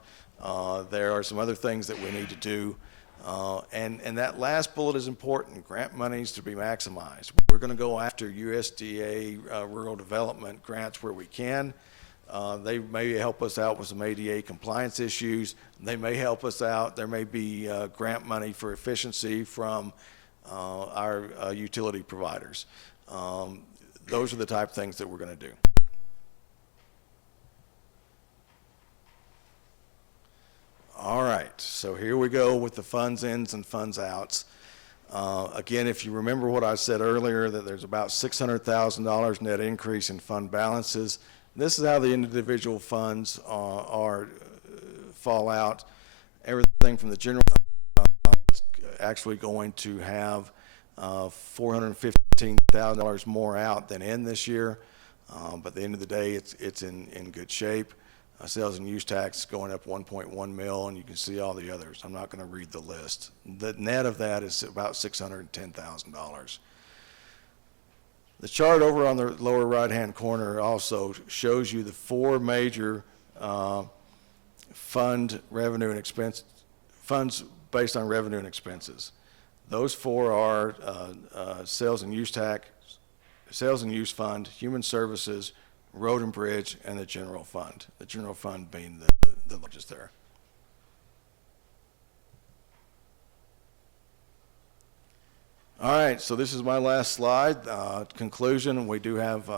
There are some other things that we need to do. And that last bullet is important, grant monies to be maximized. We're going to go after USDA rural development grants where we can. They may help us out with some ADA compliance issues. They may help us out. There may be grant money for efficiency from our utility providers. Those are the type of things that we're going to do. All right, so here we go with the funds ins and funds outs. Again, if you remember what I said earlier, that there's about $600,000 net increase in fund balances. This is how the individual funds fall out. Everything from the general is actually going to have $415,000 more out than in this year. But at the end of the day, it's in good shape. Sales and use tax going up 1.1 mil, and you can see all the others. I'm not going to read the list. The net of that is about $610,000. The chart over on the lower right-hand corner also shows you the four major funds based on revenue and expenses. Those four are sales and use tax, sales and use fund, human services, road and bridge, and the general fund. The general fund being the largest there. All right, so this is my last slide. Conclusion, we do have,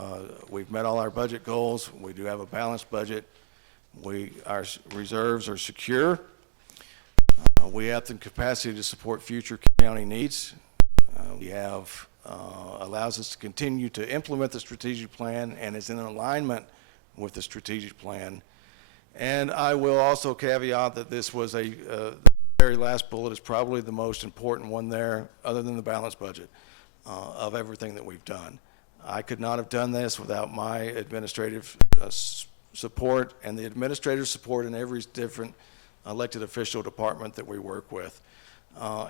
we've met all our budget goals. We do have a balanced budget. Our reserves are secure. We have the capacity to support future county needs. We have allows us to continue to implement the strategic plan and is in alignment with the strategic plan. And I will also caveat that this was the very last bullet is probably the most important one there, other than the balanced budget, of everything that we've done. I could not have done this without my administrative support and the administrative support in every different elected official department that we work with.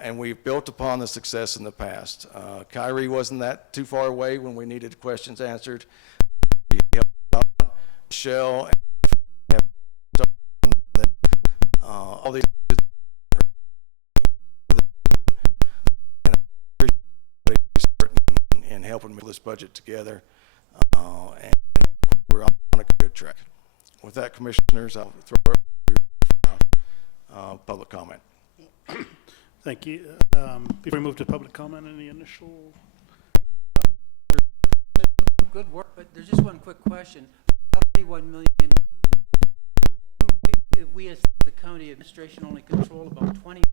And we've built upon the success in the past. Kyrie wasn't that too far away when we needed questions answered. Michelle, all these, and helping me put this budget together. And we're on a good track. With that, commissioners, I'll throw it to public comment. Thank you. Before we move to public comment, any initial? Good work, but there's just one quick question. Of $31 million, we as the county administration only control about 20% of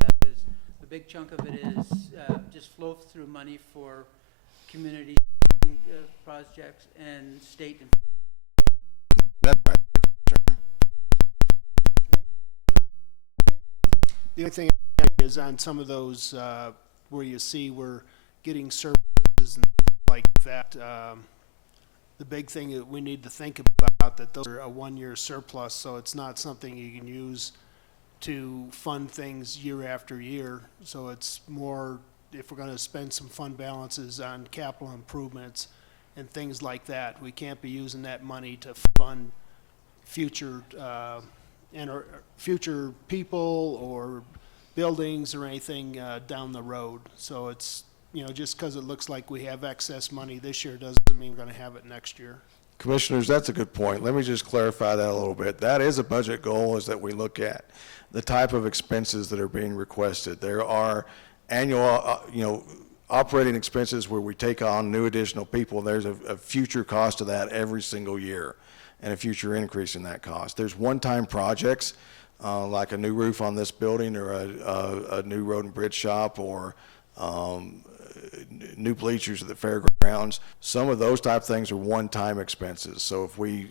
that. Is a big chunk of it is just flow through money for community projects and state and That's right. The only thing is on some of those where you see we're getting services and like that, the big thing that we need to think about that those are a one-year surplus, so it's not something you can use to fund things year after year. So it's more if we're going to spend some fund balances on capital improvements and things like that, we can't be using that money to fund future future people or buildings or anything down the road. So it's, just because it looks like we have excess money this year doesn't mean we're going to have it next year. Commissioners, that's a good point. Let me just clarify that a little bit. That is a budget goal, is that we look at the type of expenses that are being requested. There are annual, operating expenses where we take on new additional people. There's a future cost of that every single year and a future increase in that cost. There's one-time projects, like a new roof on this building or a new road and bridge shop or new bleachers at the fairgrounds. Some of those type things are one-time expenses. So if we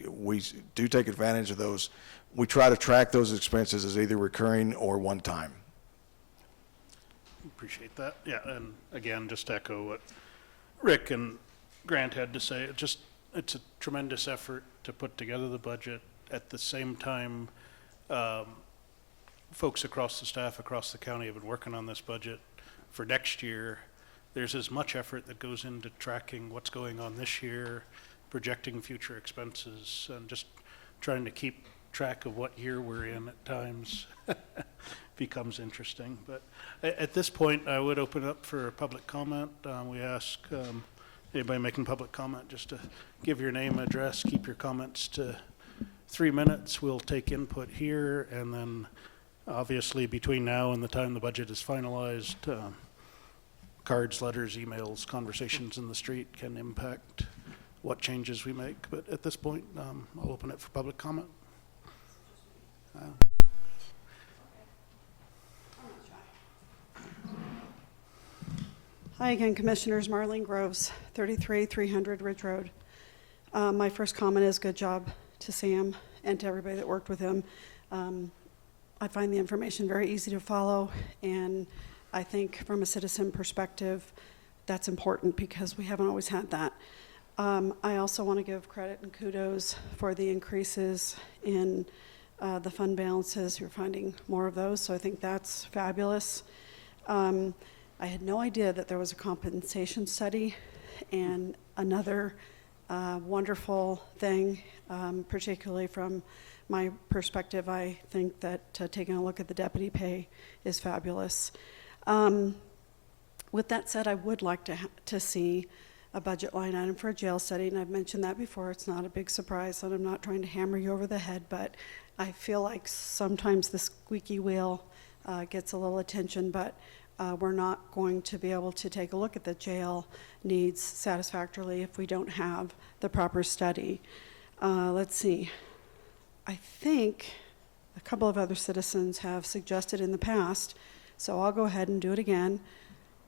do take advantage of those, we try to track those expenses as either recurring or one-time. Appreciate that. Yeah, and again, just to echo what Rick and Grant had to say. It's a tremendous effort to put together the budget. At the same time, folks across the staff, across the county have been working on this budget for next year. There's as much effort that goes into tracking what's going on this year, projecting future expenses, and just trying to keep track of what year we're in at times becomes interesting. But at this point, I would open up for public comment. We ask anybody making public comment just to give your name, address, keep your comments to 3 minutes. We'll take input here, and then obviously between now and the time the budget is finalized, cards, letters, emails, conversations in the street can impact what changes we make. But at this point, I'll open it for public comment. Hi again, Commissioners. Marlene Groves, 300 Ridge Road. My first comment is good job to Sam and to everybody that worked with him. I find the information very easy to follow, and I think from a citizen perspective, that's important because we haven't always had that. I also want to give credit and kudos for the increases in the fund balances. You're finding more of those, so I think that's fabulous. I had no idea that there was a compensation study, and another wonderful thing, particularly from my perspective, I think that taking a look at the deputy pay is fabulous. With that said, I would like to see a budget line item for a jail study, and I've mentioned that before. It's not a big surprise, and I'm not trying to hammer you over the head, but I feel like sometimes the squeaky wheel gets a little attention, but we're not going to be able to take a look at the jail needs satisfactorily if we don't have the proper study. Let's see. I think a couple of other citizens have suggested in the past, so I'll go ahead and do it again.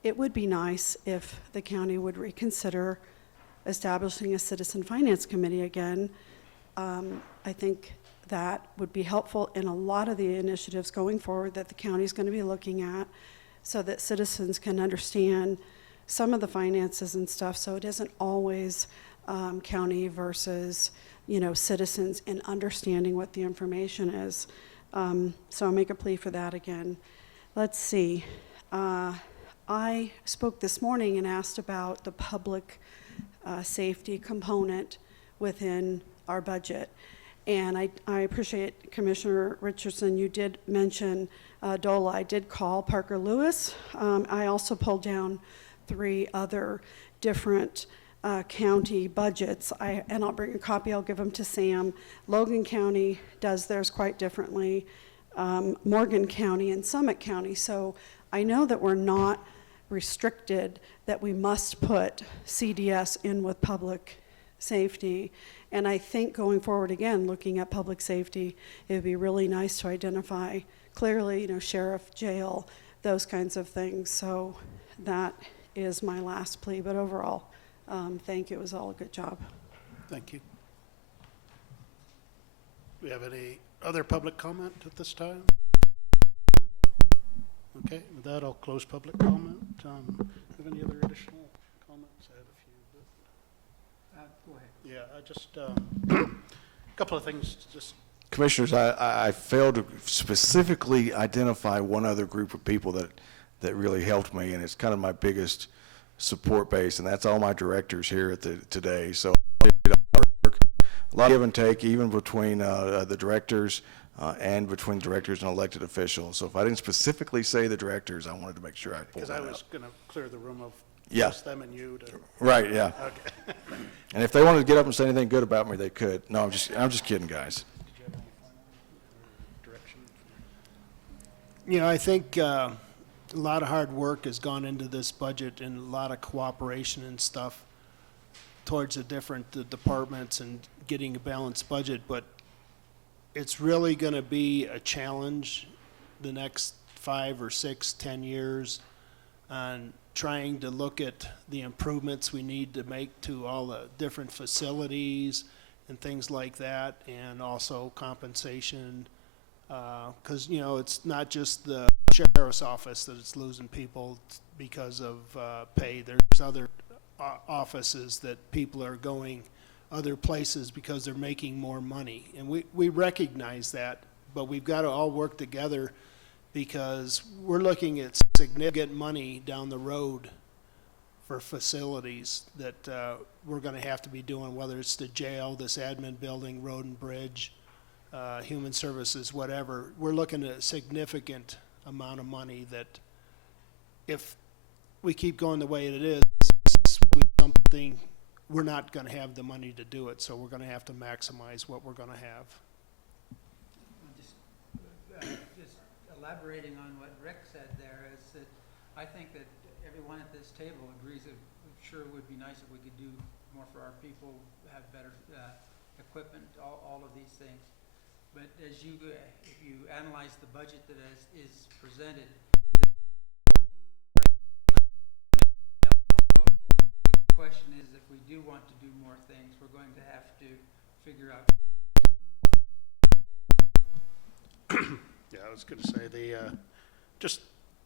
It would be nice if the county would reconsider establishing a citizen finance committee again. I think that would be helpful in a lot of the initiatives going forward that the county is going to be looking at, so that citizens can understand some of the finances and stuff, so it isn't always county versus, citizens in understanding what the information is. So I'll make a plea for that again. Let's see. I spoke this morning and asked about the public safety component within our budget. And I appreciate, Commissioner Richardson, you did mention DOLA. I did call Parker Lewis. I also pulled down 3 other different county budgets. And I'll bring a copy, I'll give them to Sam. Logan County does theirs quite differently. Morgan County and Summit County. So I know that we're not restricted, that we must put CDS in with public safety. And I think going forward, again, looking at public safety, it would be really nice to identify clearly, sheriff, jail, those kinds of things. So that is my last plea. But overall, thank you. It was all a good job. Thank you. Do we have any other public comment at this time? Okay, with that, I'll close public comment. Have any other additional comments? I have a few. But Go ahead. yeah, I just a couple of things. Just Commissioners, I failed to specifically identify one other group of people that really helped me, and it's kind of my biggest support base, and that's all my directors here today. So a lot of give and take, even between the directors and between directors and elected officials. So if I didn't specifically say the directors, I wanted to make sure I pulled because that I out. was going to clear the room of Yeah. just them and you. Right, yeah. Okay. And if they wanted to get up and say anything good about me, they could. No, I'm just kidding, guys. Did you have any final direction? I think a lot of hard work has gone into this budget and a lot of cooperation and stuff towards the different departments and getting a balanced budget, but it's really going to be a challenge the next 5 or 6, 10 years on trying to look at the improvements we need to make to all the different facilities and things like that, and also compensation. Because, you know, it's not just the sheriff's office that it's losing people because of pay. There's other offices that people are going other places because they're making more money. And we recognize that, but we've got to all work together because we're looking at significant money down the road for facilities that we're going to have to be doing, whether it's the jail, this admin building, road and bridge, human services, whatever. We're looking at a significant amount of money that if we keep going the way it is, we're not going to have the money to do it, so we're going to have to maximize what we're going to have. Just elaborating on what Rick said there is that I think that everyone at this table agrees that it sure would be nice if we could do more for our people, have better equipment, all of these things. But as if you analyze the budget that is presented, the question is, if we do want to do more things, we're going to have to figure out. Yeah, I was going to say,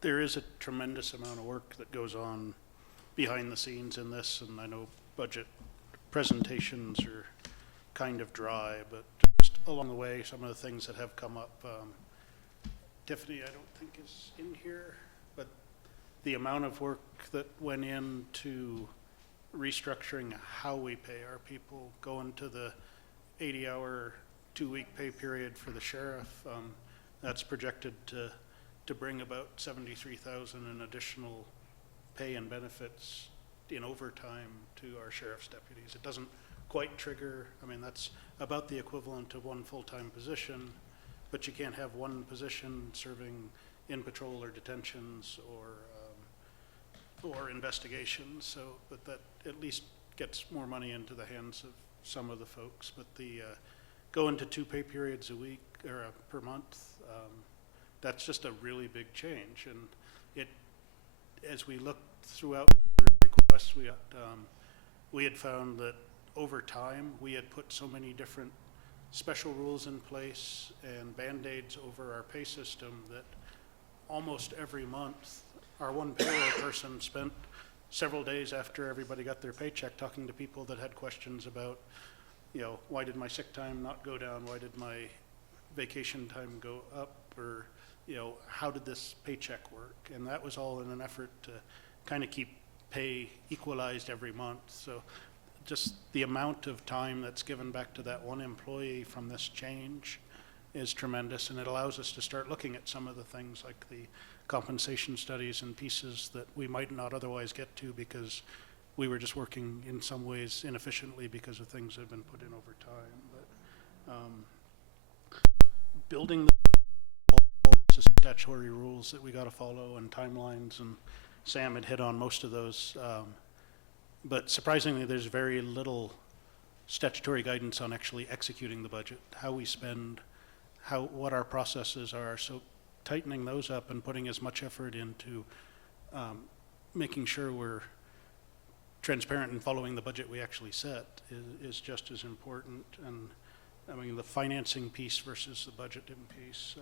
there is a tremendous amount of work that goes on behind the scenes in this, and I know budget presentations are kind of dry, but just along the way, some of the things that have come up, Tiffany, I don't think is in here, but the amount of work that went into restructuring how we pay our people, going to the 80-hour, 2-week pay period for the sheriff, that's projected to bring about $73,000 in additional pay and benefits in overtime to our sheriff's deputies. It doesn't quite trigger, I mean, that's about the equivalent of one full-time position, but you can't have one position serving in patrol or detentions or investigations, so but that at least gets more money into the hands of some of the folks. But the going to 2 pay periods a week or per month, that's just a really big change. And it, as we looked throughout the requests, we had found that over time we had put so many different special rules in place and band-aids over our pay system that almost every month our one payroll person spent several days after everybody got their paycheck talking to people that had questions about, you know, why did my sick time not go down? Why did my vacation time go up? Or, you know, how did this paycheck work? And that was all in an effort to kind of keep pay equalized every month. So just the amount of time that's given back to that one employee from this change is tremendous, and it allows us to start looking at some of the things like the compensation studies and pieces that we might not otherwise get to because we were just working in some ways inefficiently because of things that have been put in over time. But building the statutory rules that we got to follow and timelines, and Sam had hit on most of those. But surprisingly, there's very little statutory guidance on actually executing the budget, how we spend, what our processes are. So tightening those up and putting as much effort into making sure we're transparent and following the budget we actually set is just as important. And I mean, the financing piece versus the budgeting piece.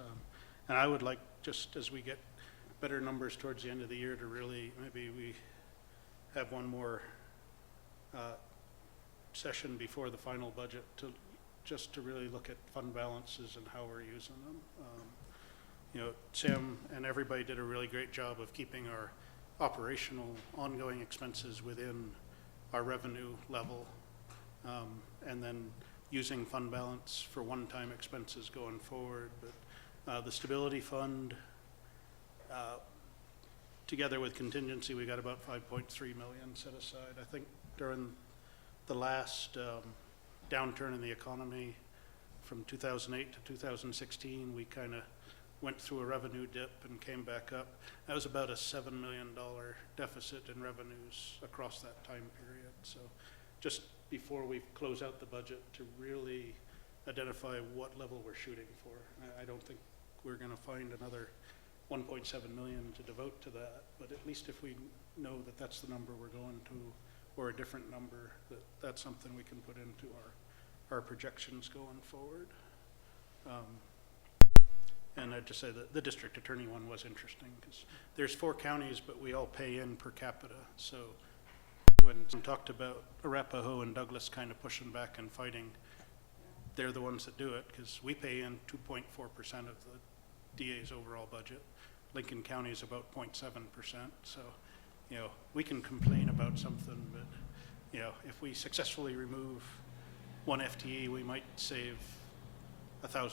And I would like, just as we get better numbers towards the end of the year, to really, maybe we have one more session before the final budget to really look at fund balances and how we're using them. You know, Sam and everybody did a really great job of keeping our operational ongoing expenses within our revenue level, and then using fund balance for one-time expenses going forward. But the stability fund, together with contingency, we got about 5.3 million set aside. I think during the last downturn in the economy from 2008 to 2016, we kind of went through a revenue dip and came back up. That was about a $7 million deficit in revenues across that time period. So just before we close out the budget, to really identify what level we're shooting for. I don't think we're going to find another 1.7 million to devote to that, but at least if we know that that's the number we're going to, or a different number, that's something we can put into our projections going forward. And I'd just say that the district attorney one was interesting, because there's 4 counties, but we all pay in per capita. So when some talked about Arapahoe and Douglas kind of pushing back and fighting, they're the ones that do it, because we pay in 2.4% of the DA's overall budget. Lincoln County is about 0.7%. So, you know, we can complain about something, but, you know, if we successfully remove 1 FTE, we might save $1,000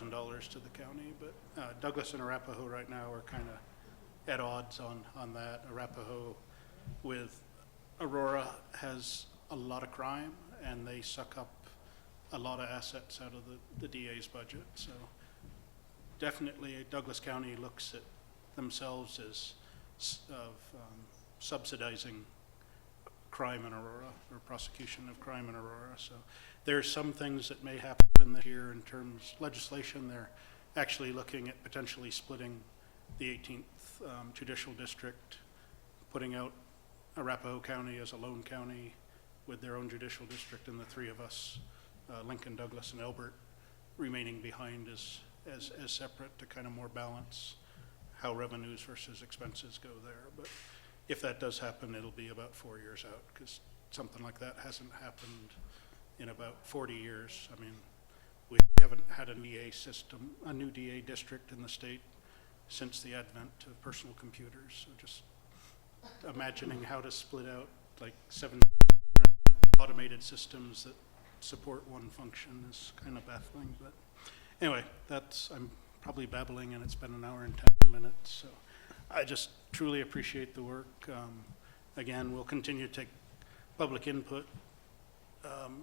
to the county. But Douglas and Arapahoe right now are kind of at odds on that. Arapahoe with Aurora has a lot of crime, and they suck up a lot of assets out of the DA's budget. So definitely Douglas County looks at themselves as subsidizing crime in Aurora, or prosecution of crime in Aurora. So there's some things that may happen this year in terms of legislation. They're actually looking at potentially splitting the 18th judicial district, putting out Arapahoe County as a lone county with their own judicial district, and the 3 of us, Lincoln, Douglas, and Elbert, remaining behind as separate to kind of more balance how revenues versus expenses go there. But if that does happen, it'll be about 4 years out, because something like that hasn't happened in about 40 years. I mean, we haven't had a DA system, a new DA district in the state since the advent of personal computers. So just imagining how to split out like 7 automated systems that support one function is kind of baffling. But anyway, I'm probably babbling, and it's been an hour and 10 minutes. So I just truly appreciate the work. Again, we'll continue to take public input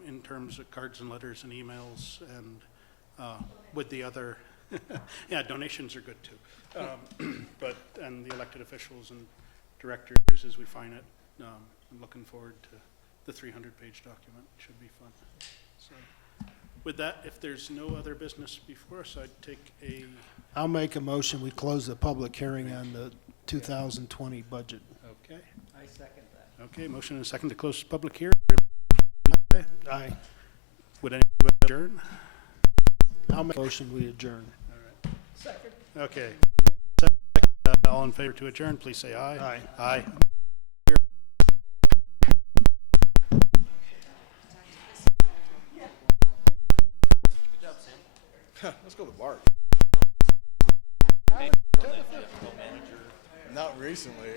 in terms of cards and letters and emails, and with the other, yeah, donations are good too. But, and the elected officials and directors as we find it. I'm looking forward to the 300-page document. Should be fun. So with that, if there's no other business before us, I'd take I'll make a motion, we close the public hearing on the 2020 budget. Okay. I second that. Okay, motion and a second to close public hearing. Aye. Would anybody adjourn? I'll make a motion, we adjourn. All right. Second. Okay. All in favor to adjourn, please say aye. Aye. Aye. Let's go to the bar. Not recently.